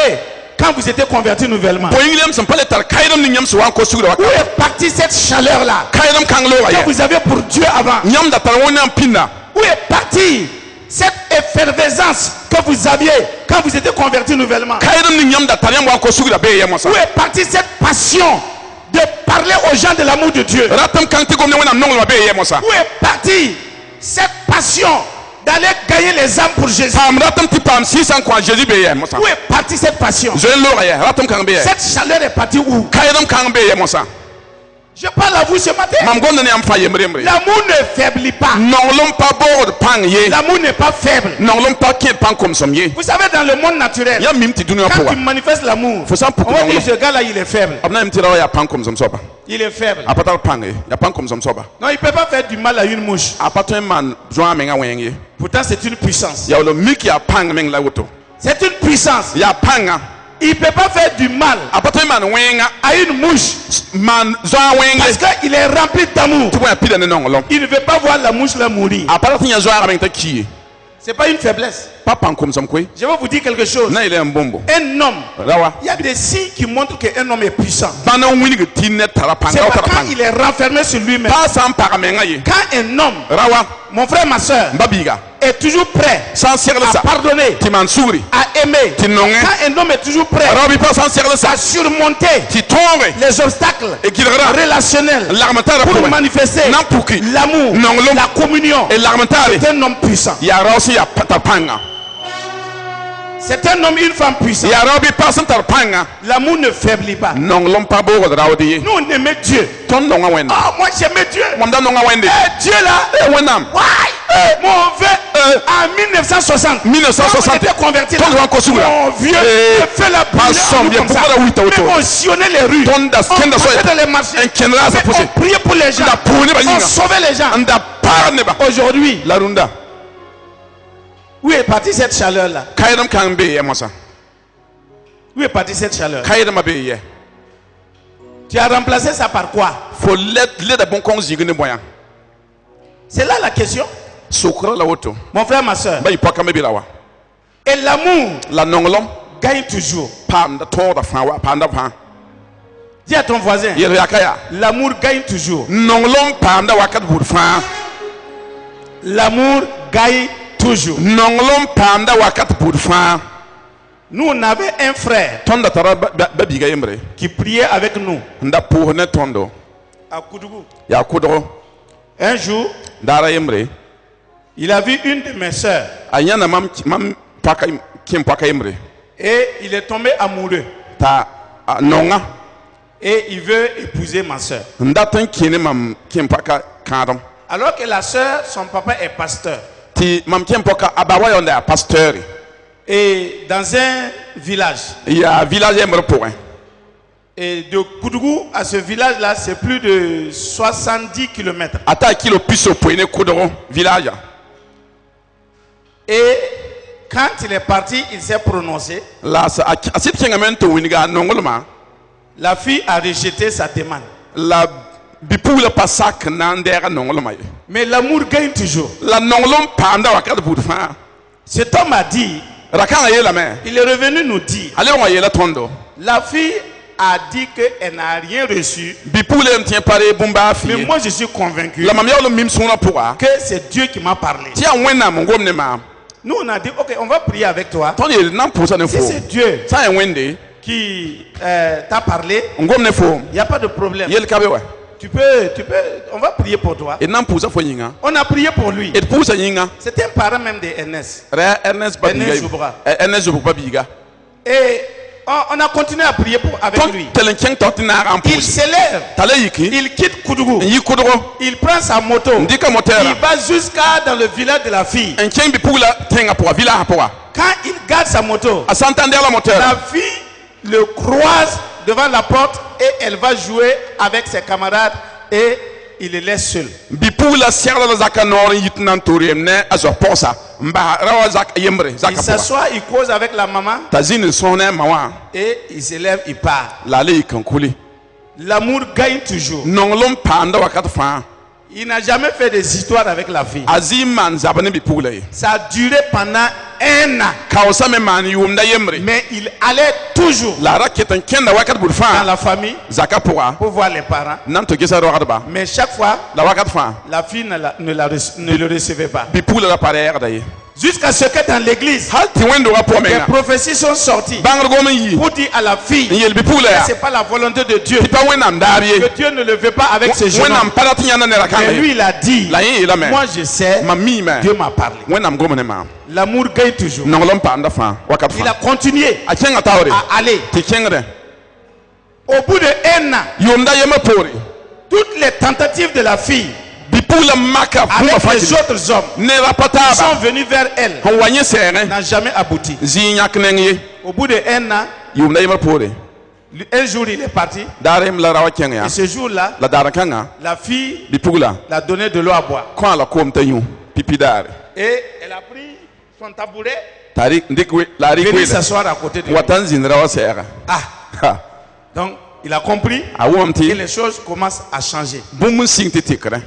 quand vous étiez converti nouvellement? boyilem som pale tar kaydam ni nyam so wan ko sugura Où est partie cette chaleur-là kaydam kanglo que wa vous avez pour Dieu avant? nyam da tar wonam pinna Où est partie cette effervescence que vous aviez quand vous étiez converti nouvellement? kaydam ni nyam da tar yam wan ko sugura be yam Où sa est partie cette passion de parler aux gens de l'amour de Dieu? ratam kan ti gomne wona nonglo be ye mosa Où est partie cette passion d'aller gagner les âmes pour Jésus? pam ratam ti pam 600 kwa Jésus be ye mosa Où est partie cette passion? je lo ye ratam kan be ye Cette chaleur est partie où? kayram kan be ye mosa Je parle à vous ce matin. mam gonde ne am fa yemre L'amour ne faiblit pas. nonglom pa bod pang ye L'amour n'est pas faible. nonglom pa ke pan kom som ye Vous savez, dans le monde naturel, ya mim ti dunia quand poa tu manifestes l'amour, faut ça pour on va dire que ce gars-là, il est faible. abna mim ti rawa ya pan kom som soba Il est faible. apatal pang ye ya pan kom som soba Non, il ne peut pas faire du mal à une mouche. apato man joa menga wenye Pourtant, c'est une puissance. ya lo miki ya pang meng la woto C'est une puissance. ya panga Il ne peut pas faire du mal apato man wenga à une mouche man joa wenga parce qu'il est rempli d'amour. tu vois pile ne nongolom Il ne veut pas voir la mouche là mourir. apato nya joa meng ta ki Ce n'est pas une faiblesse. pa pan kom som kwe Je vais vous dire quelque chose. na ile mbombo Un homme, rawa il y a des signes qui montrent qu'un homme est puissant. bana wingi tinne tara C'est panga pas tara quand panga il est renfermé sur lui-même. pa sam para menga ye Quand un homme, rawa mon frère, ma soeur, babiga est toujours prêt sans serle à sa pardonner, ti man souri à aimer, ti nonge quand un homme est toujours prêt rabi pa sans serle sa à surmonter ti tonge les obstacles e kilgra relationnels l'armatara pour pour manifester n'importe qui l'amour, Non, l'homme- la communion, et l'armatare c'est un homme puissant. ya rosi ya pata panga C'est un homme, une femme puissante. ya robi pa sans tar panga L'amour ne faiblit pas. non lom pa bo go rawdi Nous, on aimait Dieu. ton no nga wende Oh, moi, j'aimais Dieu. mom da no nga wende Eh, Dieu là, e wenam why? Mon vieux, en 1960, 1960, quand on était convertis là, ton grand Kosovo, là. mon vieux, Eh, il fait la pas prière somme, à nous il y a comme ça. beaucoup de huit auto. Mais on sillonnait les rues, Ton das- on kenda passait soy- dans les marchés, un kendra sa mais posé. on priait pour les gens, Da pone ba on yinga. sauvait les gens. anda par ne ba Aujourd'hui, la runda où est partie cette chaleur-là? kaydam kan be ye mosa Où est partie cette chaleur? kaydam be ye Tu as remplacé ça par quoi? fo le da bon kon zigene boyan C'est là la question. sokra la woto Mon frère, ma soeur. ba ipoka me bilawa Et l'amour la nonglom gagne toujours. pam da to da fa wa pam da fa Dis à ton voisin, ye yakaya l'amour gagne toujours. nonglom pam da wakat bur fa L'amour gagne toujours. nonglom pam da wakat bur fa Nous, on avait un frère ton da tara ba biga yembre qui priait avec nous nda po ne tondo à Koudougou. ya kudro Un jour, dara yembre il a vu une de mes sœurs ayana mam paka kim paka yembre et il est tombé amoureux. ta nonga Et il veut épouser ma sœur. ndatan kine mam kim paka kadam Alors que la sœur, son papa est pasteur. ti mam kim paka abawa yonda pasteur Et dans un village. ya village yembre point Et de Koudougou à ce village-là, c'est plus de 70 km. ata kilo piso poine kudro village Et quand il est parti, il s'est prononcé. la sa asit kinga men to winiga nongolma La fille a rejeté sa demande. la bipula pasak nandera nongolma Mais l'amour gagne toujours. la nongolom panda wakat bur fa Cet homme a dit, rakanga yela me il est revenu nous dire, ale wa yela tondo la fille a dit qu'elle n'a rien reçu. bipula mtien pare bumba fi Mais moi, je suis convaincu la mam yolo mim suna poa que c'est Dieu qui m'a parlé. ti wena mongom ne ma Nous, on a dit, ok, on va prier avec toi. ton yel nan posa ne Si fo c'est Dieu sa wende qui t'a parlé, ngom ne fo il n'y a pas de problème. yel kabe wa Tu peux, on va prier pour toi. et nan posa fo yinga On a prié pour lui. et posa yinga C'était un parent même de Ernest. Ernest babiga Ernest Zoubra. Ernest Zoubra babiga Et on a continué à prier avec ton lui. telenkeng totina ram Il posa s'élève, tala yiki il quitte Koudougou, yi kudro il prend sa moto, il ndika motera va jusqu'à dans le village de la fille. enkeng bipula tenga poa villa poa Quand il garde sa moto, asantande la motera la fille le croise devant la porte et elle va jouer avec ses camarades et il le laisse seul. bipula serla la zaka nor yitnan toriem ne azo posa mba rawa zak yembre Il zaka poa s'assoit, il cause avec la maman tazine sonne mawa et il se lève, il part. la le kankuli L'amour gagne toujours. nonglom panda wakat fa Il n'a jamais fait des histoires avec la fille. aziman zabane bipula yi Ça a duré pendant un an. kawsa me man yumda yembre Mais il allait toujours la raketan kenda wakat dans burfa la famille zaka poa pour voir les parents. nan to gesa ro ba Mais chaque fois, la wakat fa la fille ne le recevait pas. bipula la pare da yi Jusqu'à ce que dans l'église, hal tɩ wẽnd wa pʋgẽ les menga prophéties sont sorties bãngr gom n yi pour dire à la fille n yel bipugla yaa c'est pas la volonté de Dieu, tɩ pa wẽnnaam daar ye que Dieu ne le veut pas avec ce jeune wẽnnaam homme. pa dat yãnda ne Mais ra-kãngã lui ye il a dit, la yẽ yeelame moi je sais, mam miime Dieu m'a parlé. wẽnnaam gom ne maam L'amour gagne toujours. nongl n paamda fãa wakat Il fãa a continué a kẽnga taoore à aller. tɩ kẽngdẽ Au bout de 1 an, yʋʋmda yembã poore toutes les tentatives de la fille bipugla maka bũmba avec fãa les autres hommes ne ra pa qui taaba sont venus vers elle n wa yẽ sɛɛgẽ n'a jamais abouti. zĩig yãk neng ye Au bout de 1 an, yʋʋmda yembã poore un jour il est parti daar yem la ra wa kẽng yaa et ce jour-là, la daar kãngã la fille bipugla l'a donné de l'eau à boire. kõ a la koom t'a yũ pipi daare Et elle a pris son tabouret t'a rɩk dɩk la a rɩk et venu weele s'asseoir à côté de n wa lui. tar n zĩndra wa sɛɛga Ah, donc il a compris a wʋmam et tɩ les choses commencent à changer. bũmb n sɩng tɩ tɩkrẽ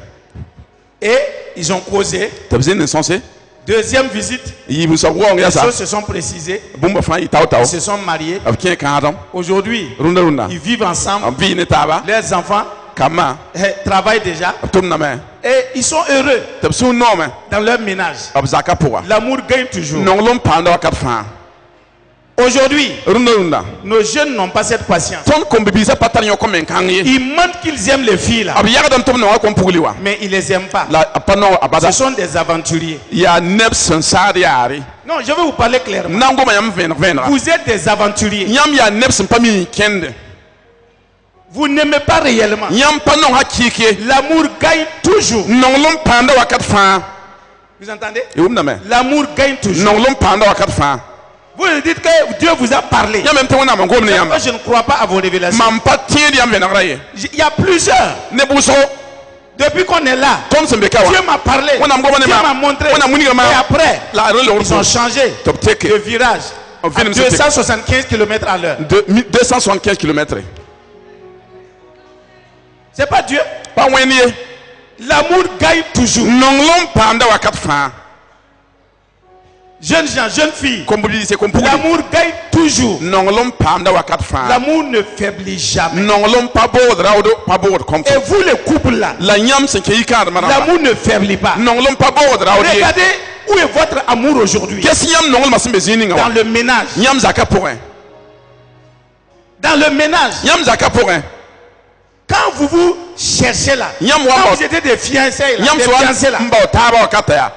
Et ils ont causé. tɩ b zĩnd n sõse Deuxième visite, yiib n soab waoong les yasa choses se sont précisées. bũmba fãa yɩ tao-tao Ils se sont mariés. b kẽ kãadem Aujourd'hui, rũndã rũndã ils vivent ensemble. b vɩɩ ne taaba Leurs enfants kambã travaillent déjà. b tʋmdame Et ils sont heureux tɩ b sũur noome dans leur ménage. b zakã pʋga L'amour gagne toujours. nongl n paamda wakat fãa Aujourd'hui, rũndã rũndã nos jeunes n'ont pas cette patience. tõnd kom bibiisã pa tar yõk n kãng ye Ils mentent qu'ils aiment les filles là, b yagdame tɩ b nongã kom pugli wa mais ils les aiment pas. la b pa nong a bada Ce sont des aventuriers. yaa neb sẽn saad yaare Non, je vais vous parler clairement. nan goma yãmb vẽneg Vous êtes des aventuriers. yãmb yaa neb sẽn pa mi kẽnde Vous n'aimez pas réellement. yãmb pa nong hakɩɩk ye L'amour gagne toujours. nongl n paamda wakat fãa Vous entendez? y wʋmdame L'amour gagne toujours. nongl n paamda wakat fãa Vous dites que Dieu vous a parlé. yãmb tɩ wẽnnaam n gom ne yãmba Moi, je ne crois pas à vos révélations. mam pa tẽed yãmb vẽnegrã ye Il y a plusieurs. ne bʋsgo Depuis qu'on est là, tõnd sẽn be ka wa Dieu m'a parlé. wẽnnaam goma ne Dieu m'a maam montré. wẽnnaam wilga Et maam après, la a rẽ logr ils ont changé tɩ b de teke virage On à vient de me 275 km à l'heure. 275 km C'est pas Dieu. pa wẽnd ye L'amour gagne toujours. nongl n paamda wakat fãa Jeunes gens, jeunes filles. kom bibiise kom pugli L'amour gagne toujours. nongl n paamda wakat fãa L'amour ne faiblit jamais. nongl n pa bood raood pa bood kom Et vous les couples là, la yãmb sẽn kẽ yikãadmã rãmba l'amour ne faiblit pas. nongl n pa bood raood ye Regardez où est votre amour aujourd'hui. ges yãmb nonglmã sẽn be zĩig ninga Dans wa le ménage. yãmb zakã pʋgẽ Dans le ménage. yãmb zakã pʋgẽ Quand vous vous cherchez là, Yam wa quand ba- vous étiez des fiancés là, yãmb des sẽn wa fiancés là, n bao taaba wakata yaa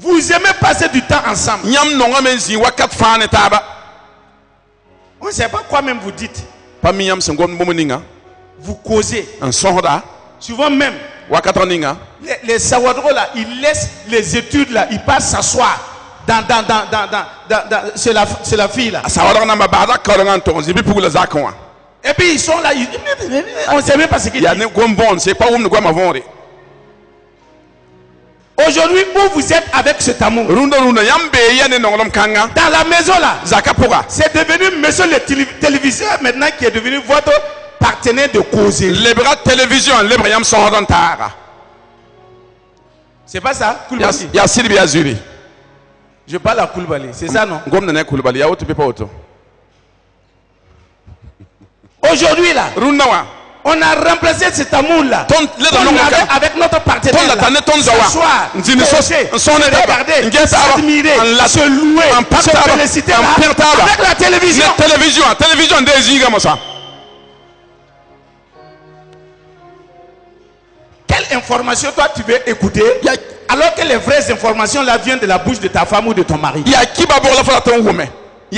vous aimez passer du temps ensemble. yãmb nongame n zĩig wakat fãa ne taaba On ne sait pas quoi même vous dites. pa mi yãmb sẽn gomd bũmb ninga Vous causez. n sõsda Souvent même, wakatg ninga les sawadros là, ils laissent les études là, ils passent s'asseoir c'est la fille là. a saoodg namba baada kaoolgã n tog n zĩ bɩ pugla zakẽ wã Et puis ils sont là, on ne sait même pas ce qu'ils yaa disent. ne gom bõond sẽn pa wʋmd goamã võore Aujourd'hui, où vous êtes avec cet amour, rũndã rũndã yãmb bee ya ne nonglem kãngã dans la maison là, zakã pʋga c'est devenu monsieur le téléviseur maintenant qui est devenu votre partenaire de causer. lebga télévision n lebg yãmb sõsd n taaga C'est pas ça, Koulibaly? yaa sɩd bɩ yaa zuri Je parle à Koulibaly, c'est ça non? gomda ne kulbal yaa woto bɩ pa woto Aujourd'hui là, rũndã wã on a remplacé cet amour là. Leda On nongo avait kam. avec notre partenaire tõnd la là. tã ne tõnd zawa S'asseoir, n zĩnd chercher, n sõs ne se taaba regarder, n ges taaba s'admirer, n la se louer, n pak se taaba féliciter n là, pẽg taaba avec la télévision. ne télévision dee zĩiga mosã Quelle information toi tu veux écouter alors que les vraies informations là viennent de la bouche de ta femme ou de ton mari? yaa kiba bʋg la fo la tõnd wʋme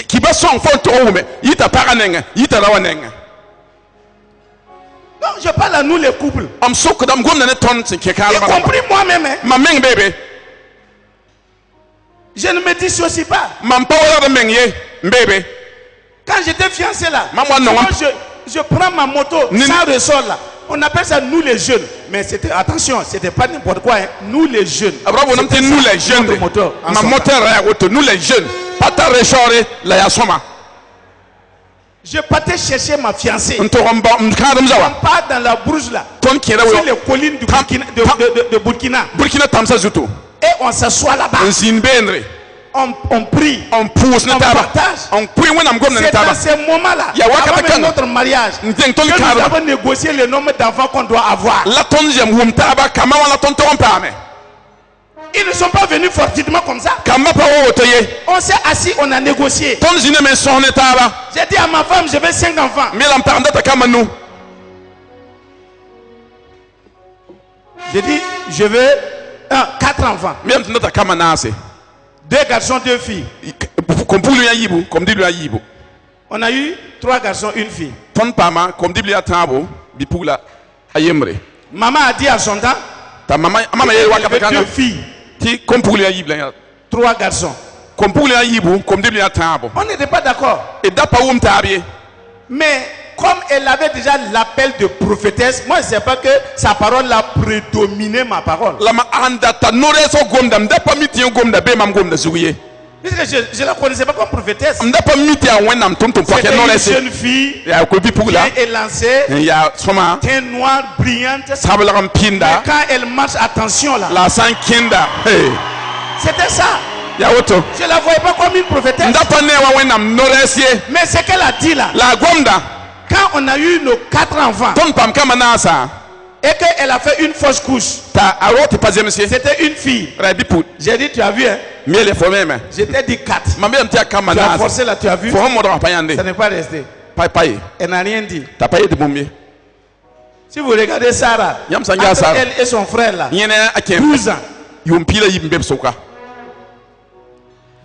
kiba sõng fo n tʋg wʋme yita pagã nengẽ yita rawa nengẽ Non, je parle à nous les couples. m sʋkda m gomda ne tõnd sẽn kẽ Y kãadmã rãmba compris moi-même. Hein. mam meng beebe Je ne me dissocie pas. mam pa walgd meng ye n beebe Quand j'étais fiancé là, Maman, non, souvent, hein. je prends ma moto Ni- sans ressort là. On appelle ça nous les jeunes. Mais c'était, attention, c'était pas n'importe quoi. Hein. Nous les jeunes. b ra wʋnam tɩ C'était nous ça, les jeunes notre moteur, en mam sortant. moteur ra yaa woto nous les jeunes pa tar resɔore la yaa sõma Je partais chercher ma fiancée. n tog n kãadem za On wa part dans la brousse là, tõnd kẽeda sur les collines du Burkina, de Burkina. burkina tãmsã zuto Et on s'assoit là-bas. n zĩnd beendre On prie. n pʋʋs ne On taaba partage. n pʋɩ wẽnnaam gomda ne C'est taaba dans ces moments-là, Ya wakata avant même kanga. notre mariage, n que deng tõnd nous kãadmã avons négocié le nombre d'enfants qu'on doit avoir. la tõnd zem wʋm taaba kambã wã la tõnd tog n paame Ils ne sont pas venus fortuitement comme ça. Kamba pa o toye. On s'est assis, on a négocié. Ton zine men son etaba. J'ai dit à ma femme, je veux 5 enfants. Mais l'amparanda ta kama nous. J'ai dit, je veux 4 enfants. Mais l'amparanda ta kama nase. 2 garçons, 2 filles. Comme pour lui a yibu, comme dit lui a yibu. On a eu 3 garçons, 1 fille. Ton pama, comme dit lui a tabo, bipula ayemre. Maman a dit à son temps, Ta maman, maman yé waka elle veut 2 kanga. filles, Ti comme pour lui a yibu. 3 garçons. Comme pour lui a yibu, comme dit lui a tabo. On n'était pas d'accord. Et d'apa oum tabié. Mais comme elle avait déjà l'appel de prophétesse, moi je ne sais pas que sa parole a prédominé ma parole. Lama anda ta noreso gomda, m'dapa miti gomda, be mam gomda zouye. Parce que je ne la connaissais pas comme prophétesse. M'dapa miti a wenam tonton kwa C'était ke une norese. jeune fille Ya ko bi pour qui là. est élancée, Ya soma. teint noir, brillante. Sabla Mais pinda. quand elle marche, attention là. La sankinda. Hey. C'était ça. Ya woto. Je ne la voyais pas comme une prophétesse. M'dapa ne wa wenam norese. Mais ce qu'elle a dit là, La gomda. quand on a eu nos 4 enfants Ton pam kama nasa. et qu'elle a fait une fausse couche, Ta arote pas monsieur. c'était une fille. Rabi put. J'ai dit, tu as vu, hein? Miel e fo meme. Je t'ai dit 4. Mambe mtia kama Tu as nasa. forcé là, tu as vu? Fo mo do payande. Ça n'est pas resté. Pai. Elle n'a rien dit. Ta paye de bombier. Si vous regardez Sarah, Yam sanga entre Sarah. elle et son frère là, Yene akem. 12 ans. Yompila yimbe soka.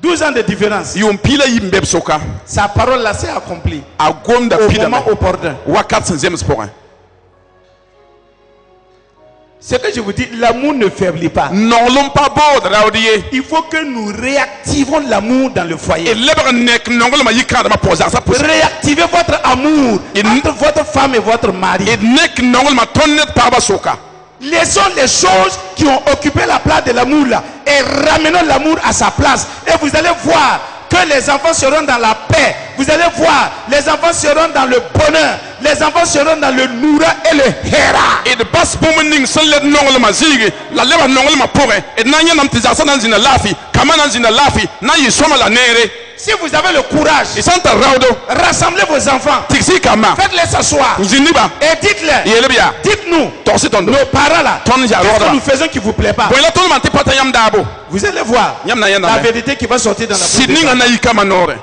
12 ans de différence. Yompila yimbe soka. Sa parole là s'est accomplie A gomda au pida. moment opportun. Wakat 5e sporin. Ce que je vous dis, l'amour ne faiblit pas. Non l'on pas beau raudie. Il faut que nous réactivons l'amour dans le foyer. Et lebre nek nongol ma yikanda ma posa ça pour. Réactivez votre amour entre votre femme et votre mari. Et nek nongol ma tonnet pa soka. Laissons les choses qui ont occupé la place de l'amour là et ramenons l'amour à sa place. Et vous allez voir que les enfants seront dans la paix. Vous allez voir, les enfants seront dans le bonheur. Les enfants seront dans le noura et le héra. Et de bas bomening seul nongol ma zigi. La lebre nongol ma pourre. Et nanya nam tizasa dans une lafi. Kama dans une lafi. Na yisoma la nere. Si vous avez le courage, Et santa raudo. rassemblez vos enfants. Tixi kama. Faites-les s'asseoir. Ziniba. Et dites-leur, Yelebia. dites-nous, Torsi tondo. nos parents là, Ton qu'est-ce jaroda. que nous faisons qui ne vous plaît pas? Bon la ton mante pata yam dabo. Vous allez voir Yam na yanda. la vérité qui va sortir dans la bouche des Sidning gens. na yikama nore.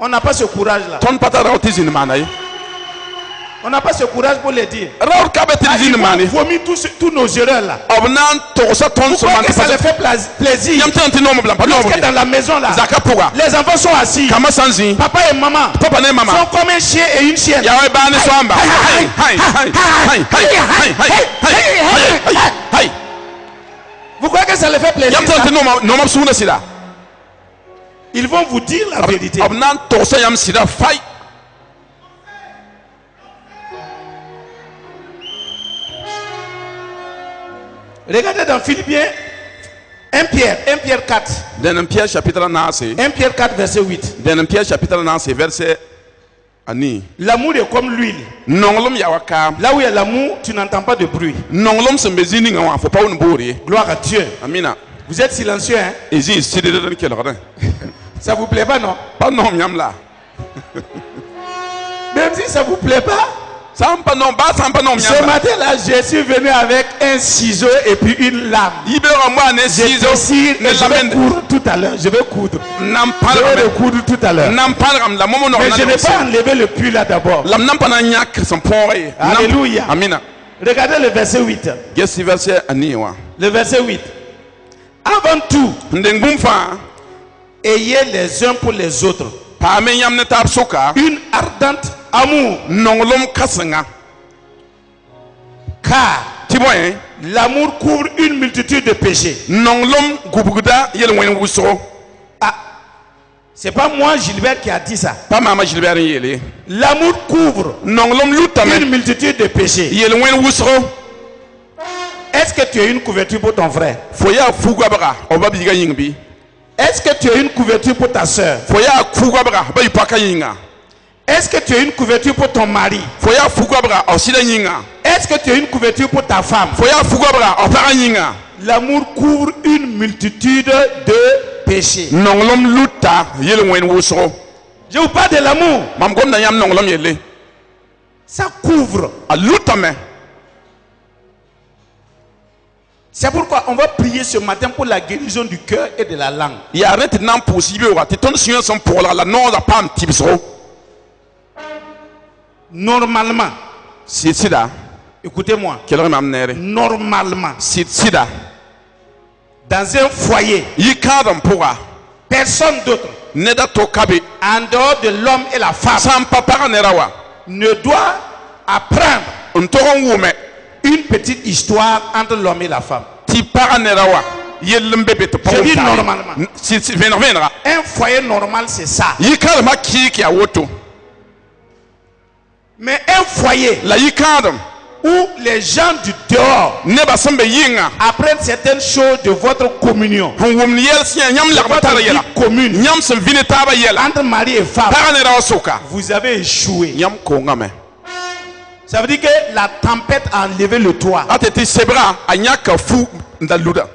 On n'a pas ce courage là. Ton pata rauti zinmana. On n'a pas ce courage pour les dire. Raut kabeti zinmani. Il vomit tous nos erreurs là. Obnan torsa ton so Pourquoi mante que ça pata. les fait plaisir? Yam tanti no mo blanc. Parce que dans la maison là, Zaka pourra. les enfants sont assis. Kama sanzi. Papa et maman Papa ne mama. sont comme un chien et une chienne. Yawe bani swamba. Hai. Vous croyez que ça les fait plaisir? Yam tanti no ma suna sida. Ils vont vous dire la vérité. Obnan torsa yam sida fai. Regardez dans Philippiens 1 Pierre 4. Dans Pierre chapitre 9. 1 Pierre 4 verset 8. Dans Pierre chapitre 9 verset ani. L'amour est comme l'huile. Nongolom yawaka. Là où il y a l'amour, tu n'entends pas de bruit. Nongolom se mbezini ngawa faut pas une bourrier. Gloire à Dieu. Amina. Vous êtes silencieux, hein? Ezi sidere quel ordre. Ça vous plaît pas, non? Pas non miam là. Même si ça vous plaît pas. Sampa non ba sampa non Ce miam. matin là, je suis venu avec un ciseau et puis une lame. Ibero moi ne Je ciseau décide ne et je vais lamende. coudre tout à l'heure. Je vais coudre. Nam Je vais le pan coudre tout à l'heure. nam pan ram la momo no Mais je na. n'ai pas enlevé le puits là d'abord. Lam nam pan nyak son poré. Alléluia. Amina. Regardez le verset 8. Yes verset ani wa. Le verset 8. Avant tout, Ndengum fa ayez les uns pour les autres pa men yam ne tab soka. une ardente amour. Nongolom kasanga. Car Tiboyen. l'amour couvre une multitude de péchés. Nongolom gubuguda yel wen wuso. Ah, c'est pas moi Gilbert qui a dit ça. Pa mama Gilbert yele. L'amour couvre Nongolom lutame une multitude de péchés. yel wen wuso. Est-ce que tu as une couverture pour ton frère? Foya fugabra obabiga yingbi. Est-ce que tu as une couverture pour ta soeur? Foya fugabra ba ipaka yinga. Est-ce que tu as une couverture pour ton mari? Foya fugabra osida yinga. Est-ce que tu as une couverture pour ta femme? Foya fugabra opara yinga. L'amour couvre une multitude de péchés. Nongolom luta yel wen wuso. Je vous parle de l'amour. Mam gom na yam nongolom yele. Ça couvre. A lutame. C'est pourquoi on va prier ce matin pour la guérison du cœur et de la langue. Il y a rien de possible. Tu ton Seigneur son pour la non la pam tipso. Normalement, C'est sida. écoutez-moi, Quel est m'amener? normalement, C'est sida. dans un foyer, Il cadre pourra. personne d'autre, Neda tokabe. en dehors de l'homme et la femme, Sans papa nerawa. ne doit apprendre On toron wume. une petite histoire entre l'homme et la femme. Ti para nerawa. Yellem bébé te Je dis normalement. Si venra. Un foyer normal, c'est ça. Il cadre ma qui a woto. Mais un foyer La il cadre. où les gens du dehors Neba sembe yinga. apprennent certaines choses de votre communion, On wum yel si nyam la votre batara vie yela. commune Nyam sem vinetaba yela. entre mari et femme, Para nerawa soka. vous avez échoué. Nyam ko ngame. Ça veut dire que la tempête a enlevé le toit. Ateti sebra anyaka fu ndaluda.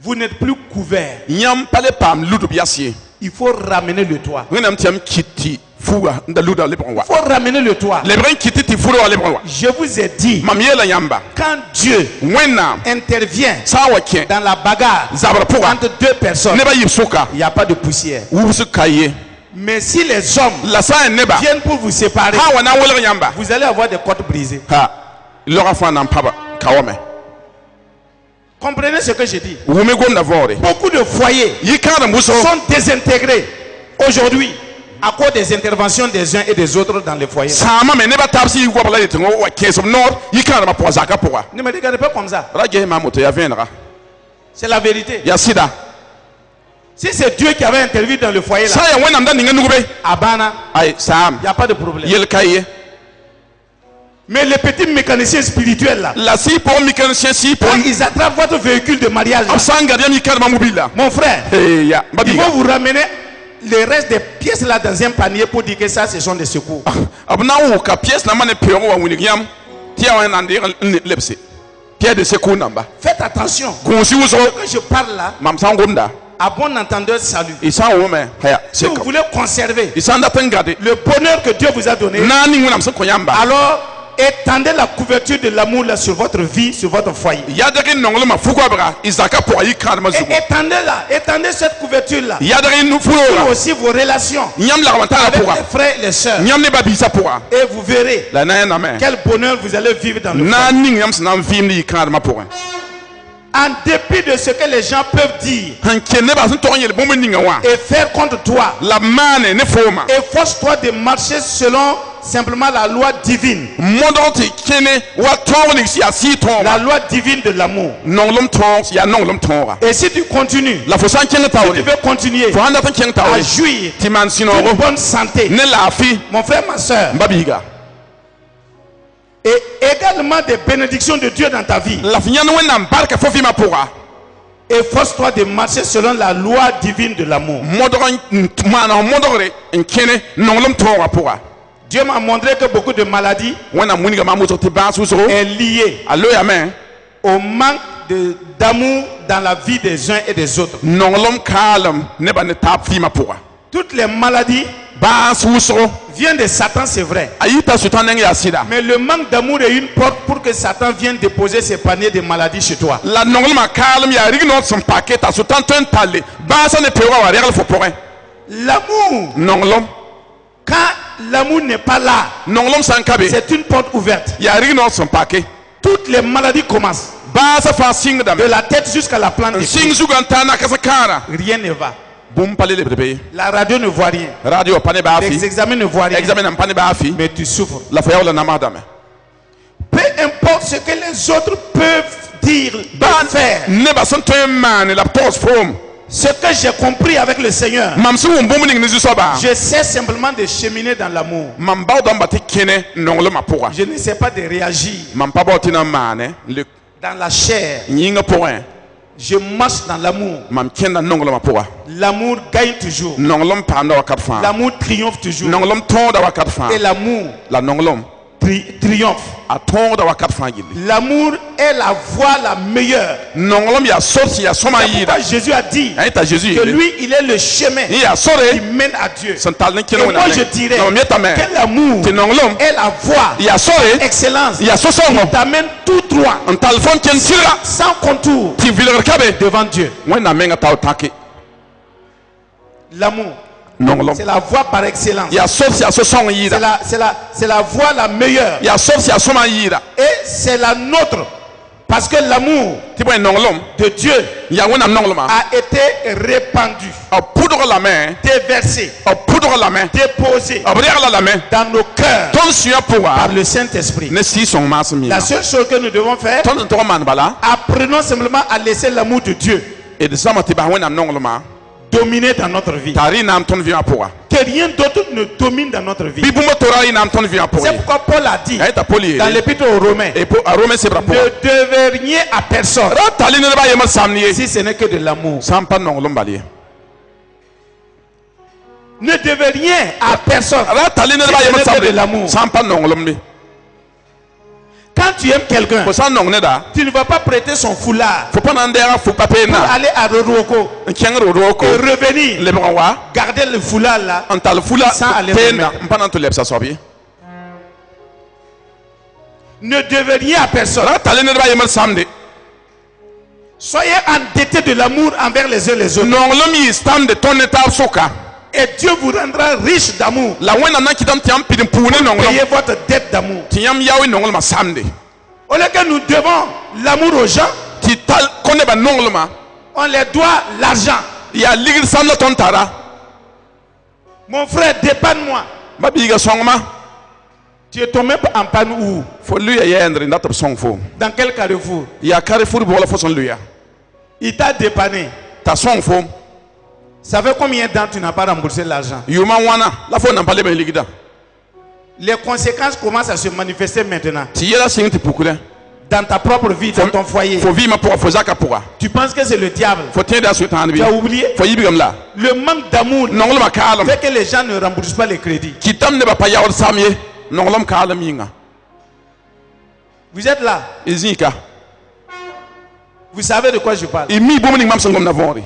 Vous n'êtes plus couvert. Nyam pale pam ludu biasie. Il faut ramener le toit. Renam tiam kiti fuga ndaluda lebronwa. Il faut ramener le toit. Lebran kiti ti furo lebronwa. Je vous ai dit, Mamiela yamba. quand Dieu Wena intervient sawa kien. dans la bagarre Zabra pourra. entre deux personnes, Neba yipsoka. il n'y a pas de poussière. Wusu kaye. Mais si les hommes La sa neba. viennent pour vous séparer, Ha wana wala yamba. vous allez avoir des côtes brisées. Ha. Lora fa nan paba kawame. Comprenez ce que je dis. Wume gonda vore. Beaucoup de foyers Yikana muso. sont désintégrés aujourd'hui à cause des interventions des uns et des autres dans les foyers. Sama me neba tapsi yugo bala yetingo wa kesom nord. Yikana ma poza ka pourra. Ne me regardez pas comme ça. Raje ma moto ya venra. C'est la vérité. Ya sida. Si c'est Dieu qui avait intervenu dans le foyer là, Saya wena mda ninga nugube. à Bana, Ay sam. il n'y a pas de problème. Yel kaye. Mais les petits mécaniciens spirituels là, La si pour mécanicien si pour. quand ils attrapent votre véhicule de mariage, là, Absanga dia yikana ma mobile là. mon frère, Hey ya. ils Babiga. vont vous ramener le reste des pièces là dans un panier pour dire que ça, ce sont des secours. Abna wo ka pièce na mane pero wa winigam. Tia wa nande lepse. Pierre de secours namba. Faites attention. Gonsi wuso. Quand je parle là, Mam sangomda. à bon entendeur, salut. Isa wo me. Haya. Si vous voulez conserver Isa nda tengade. le bonheur que Dieu vous a donné, Nani wona mse koyamba. alors étendez la couverture de l'amour là sur votre vie, sur votre foyer. Yadari nongolo ma fuko bra. Isaka pour yikana ma Et zugo. étendez-la, étendez cette couverture là. Yadari nu fulo Pour la. aussi vos relations Nyam la wantara avec pour. les frères et les sœurs. Nyam ne babisa pour. Et vous verrez La na na me. quel bonheur vous allez vivre dans le foyer. Nani nyam snam film yikana ma pour. En dépit de ce que les gens peuvent dire Hanke ne ba sun tonye le bombe ninga wa. et faire contre toi, La mane ne foma. efforce-toi de marcher selon simplement la loi divine. Modonti kene wa tongo si asi tongo. La loi divine de l'amour. Nonglom tong ya nonglom tonga. Et si tu continues, La fosan kene tu tawle. veux continuer Fo handa tan kene à tawle. jouir Timan sino d'une bonne santé, ne la fi mon frère, ma soeur, babiga. et également des bénédictions de Dieu dans ta vie, La finyana wena barka fo fi ma pourra. efforce-toi de marcher selon la loi divine de l'amour. Modoran mana modore kene nonglom tonga pourra. Dieu m'a montré que beaucoup de maladies Wena muniga mamuto te basu so. est liée Allo ya men. au manque d'amour dans la vie des uns et des autres. Nonglom kalem ne ba ne tap fi ma pourra. Toutes les maladies Basu so. viennent de Satan, c'est vrai. Ayita sutan nenge ya sida. Mais le manque d'amour est une porte pour que Satan vienne déposer ses paniers de maladies chez toi. La nonglom kalem ya rigno son paquet ta sutan ten tale. Basa ne pewa wa regal fo pourra. L'amour, Nonglom. quand l'amour n'est pas là, Nonglom sankabe. c'est une porte ouverte. Ya rigno son paquet. Toutes les maladies commencent. Basa fa sing dame. De la tête jusqu'à la plante des Sing pieds. zugantana kasakara. Rien ne va. Boum pale le bébé. La radio ne voit rien. Radio pane ba Les afi. examens ne voient rien. Examen pane ba afi. Mais tu souffres. La faya wala namadame. Peu importe ce que les autres peuvent dire, faire. Ne ba son man la pause from. Ce que j'ai compris avec le Seigneur, Mamsu boum ning ni soba. je sais simplement de cheminer dans l'amour. Mam ba dom bati kene nonglo mapura. Je ne sais pas de réagir Mam pa boti na mane le dans la chair. nyinga point. Je marche dans l'amour. Mam kenda nonglo mapura. L'amour gagne toujours. Nonglom panda wakat fa. L'amour triomphe toujours. Nonglom tonda wakat fa. Et l'amour La nonglom triomphe. a tõogda wakat fãa gilli L'amour est la voie la meilleure. nonglem yaa sors yaa sõma C'est yɩɩda pourquoi Jésus a dit a yeta Jésus que lui, il est le chemin n yaa qui sore mène à Dieu. sẽn tall n Et kẽl moi, je dirais m yetame que l'amour tɩ nonglem est la voie, yaa sore excellence, yaa so-sõngo t'amène tout droit, n tall fõn kẽnd sɩrga sans contour, tɩ vɩlgr ka be devant Dieu. wẽnnaam menga tao tãke L'amour, nonglem c'est la voie par excellence. yaa sors yaa so-sõng yɩɩda C'est la voie la meilleure. yaa sors yaa sõma yɩɩda Et c'est la nôtre. Parce que l'amour tɩ bõe nonglem de Dieu yaa wẽnnaam nonglema a été répandu, b pʋdg lame déversé, b pʋdg lame déposé b regla lame dans nos cœurs tõnd sũyã par pʋga le Saint-Esprit. ne sɩɩ-sõng maasem La yĩnga seule chose que nous devons faire, tõnd n tog n maan bala apprenons simplement à laisser l'amour de Dieu d zãma tɩ bas wẽnnaam nonglema dominer dans notre vie. t'a rɩ naam tõnd vɩã pʋga Que rien d'autre ne domine dans notre vie. bɩ bũmb tora rɩ naam tõnd vɩã C'est pʋgẽ pourquoi Paul a dit a yeta pol dans yeele l'épître aux Romains, a rome sebra pʋga ne devez rien à personne ra tali nedbã a yembr samd ye si ce n'est que de l'amour. sã n pa nonglem bal ye Ne devez rien à personne. ra tali nedbã a yembr Si ce n'est que de l'amour. samd sã n pa nonglem be Quand tu aimes quelqu'un, fo sã n nong neda tu ne vas pas prêter son foulard fo pa na n dɛɛga fu pa pour peenna aller à Roroko n kẽng roodroko et revenir, lebg n wa garder le foulard là. n tall fula Sans aller peenda remettre. n pa na n tɩ lebsa soab ye Ne devez rien à personne. ra tali nedbã a yembr samde Soyez endettés de l'amour envers les uns les autres. nonglem yɩɩs tamde tõnd ne taab soka Et Dieu vous rendra riche d'amour. la wẽnnaam na n kɩtame tɩ yãmb pid n pʋʋ ne nonglem Payez votre dette d'amour. tɩ yãmb yao y nonglmã samde Au lieu que nous devons l'amour aux gens, tɩ tal kõ nebã nonglmã on les doit l'argent. yaa ligd sam la tõnd tara Mon frère, dépanne-moi. ba biiga sõngma Tu es tombé en panne où? fo luya yɛɛndr n dat b sõng fo Dans quel carrefour? yaa carrefour bʋg la fo sẽn luya Il t'a dépanné. t'a sõng fo Ça fait combien de temps tu n'as pas remboursé l'argent? yʋʋma wãna la fo nan pa leb n ligda Les conséquences commencent à se manifester maintenant. tɩ yɛla sɩng tɩ pukdẽ Dans ta propre vie, dans ton foyer. fo vɩɩmã pʋga fo zaka pʋga Tu penses que c'est le diable. fo tẽeda a sʋɩtãand Tu as bɩ oublié? fo yibgame la Le manque d'amour nonglmã kaalem fait que les gens ne remboursent pas les crédits. kɩtame nebã pa yaood sam ye nonglem kaalem yĩnga Vous êtes là. y zĩka Vous savez de quoi je parle. y mi bũmb ning mam sẽn gomda võore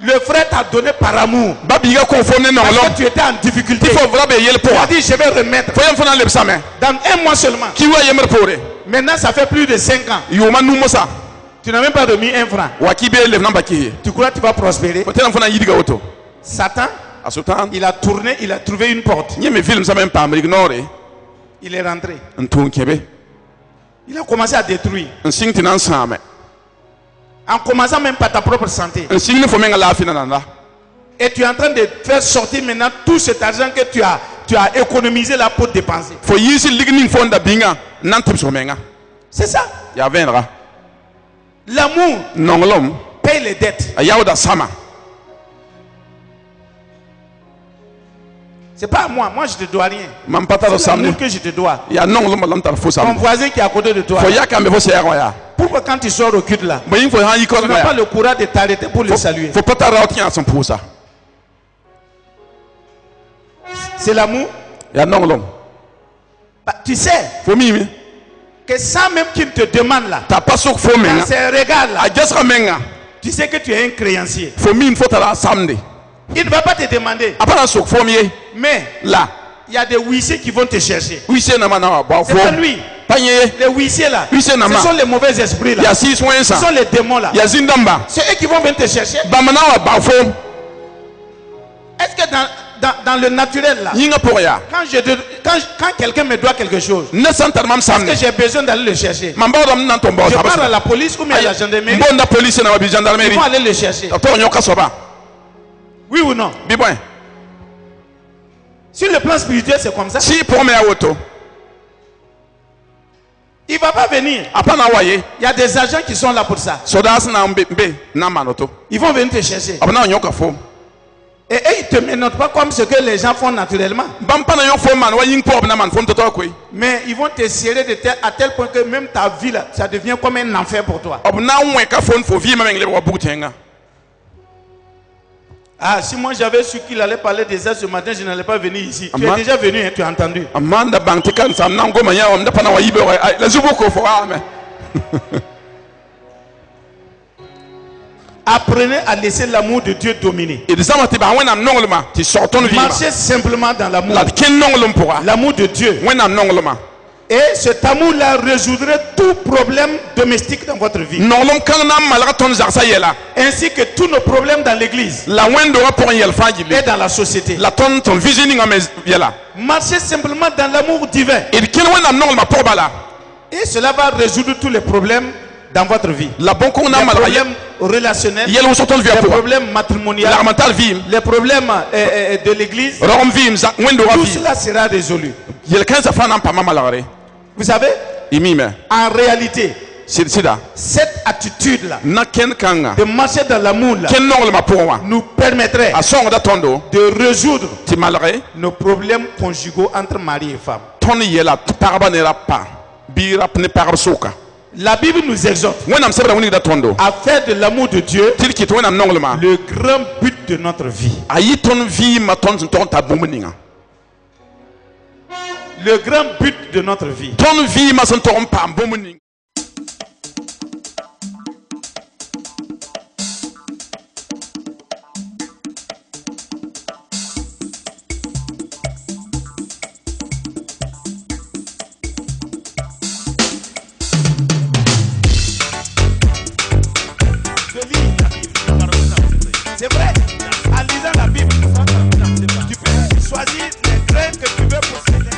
Le frère t'a donné par amour. ba biiga kõ fo ne Parce nonglem que tu étais en difficulté. tɩ fo ra be yel Tu as pʋga dit, je vais remettre. fo yãmb fo na n lebsame Dans un mois seulement. ki wa yembr poore Maintenant, ça fait plus de 5 ans. yʋʋma nu mosa Tu n'as même pas remis un franc. wa ki bee leb nan ba kɩs ye Tu crois que tu vas prospérer? fo tẽnam fo na n yidga woto Satan, a sʋtãan il a tourné, il a trouvé une porte. yẽ me vɩlemsame n paam rɩg noore Il est rentré. n tʋʋn kẽbe Il a commencé à détruire. n sɩng tɩ na n sãame En commençant même par ta propre santé. n sɩng ne fo menga laafɩ na nanda Et tu es en train de faire sortir maintenant tout cet argent que tu as économisé là pour dépenser. fo yiisi lig ning fo n da bĩnga n na n tɩbsg menga C'est ça. yaa vẽenega L'amour nonglem paye les dettes. a yaooda sama C'est pas à moi. Moi, je te dois rien. mam pa tar C'est samne l'amour que je te dois. yaa nonglem bala m tar fo Ton samde voisin qui est à côté de toi. fo yakame fo sɛɛgẽ wã yaa Pourquoi quand tu sors au culte là, bõ yĩng fo sã n tu yikɔdgã n'as pas yaa le courage de t'arrêter pour le saluer? fo pa tar rao tɩ yã sẽn pʋʋsa C'est l'amour. yaa nonglem Bah, tu sais fo miime que sans même qu'il te demande là, t'a pa sok fo dans menga ces regards là, a gesga menga tu sais que tu es un créancier. fo miim fo tara a samde Il ne va pas te demander. a pa na n sok fom ye Mais la il y a des huissiers qui vont te chercher. wise nama na wa bao C'est pas fo lui. pa yẽ ye Les huissiers là, Huissier ce nama. sont les mauvais esprits là. yaa siis Ce wẽnsã sont les démons là. yaa zĩn-dãmba C'est eux qui vont venir te chercher. bãmb na n wa bao fom Est-ce que dans le naturel là, yĩngã pʋg yaa quand quelqu'un me doit quelque chose, ned sã n tar mam est-ce samde que j'ai besoin d'aller le chercher? mam baoodame n na n tʋm bao Je parle à sabs la police ou bien à la gendarmerie. n boonda police na wa bɩ Ils gendarmerie vont aller le chercher. t'a tog yõka soaba Oui ou non? bɩ bõe Sur le plan spirituel, c'est comme ça. sɩ pʋgẽ me yaa woto Il ne va pas venir. a pa na n wa ye Il y a des agents qui sont là pour ça. sodaas na n be n na n maan woto Ils vont venir te chercher. b na n yõka fom Et eux, ils ne te menottent pas comme ce que les gens font naturellement. bãmb pa na yõk fom maan wa yĩng pʋgb na maan fom tɩ koe Mais ils vont te serrer à tel point que même ta vie, là, ça devient comme un enfer pour toi. b na n wẽka fon fo vɩɩmã meng lebg wa bug tẽngã Ah, si moi j'avais su qu'il allait parler de ça ce matin, je n'allais pas venir ici. Tu es déjà venu, hein, tu as entendu. Amanda Bantikan, ça n'a pas de on n'a pas de la Zubuko. Apprenez à laisser l'amour de Dieu dominer. Marchez simplement dans l'amour. L'amour de Dieu. Et cet amour-là résoudrait tout problème domestique dans votre vie. Ainsi que tous nos problèmes dans l'église et dans la société. Marchez simplement dans l'amour divin. Et cela va résoudre tous les problèmes dans votre vie. Les problèmes relationnels, les problèmes matrimoniaux, les problèmes de l'église. Tout cela sera résolu. Vous savez, en réalité, cette attitude-là de marcher dans l'amour nous permettrait de résoudre nos problèmes conjugaux entre mari et femme. La Bible nous exhorte à faire de l'amour de Dieu le grand but de notre vie. Le grand but de notre vie. C'est vrai, en lisant la Bible, tu peux choisir les grains que tu veux posséder.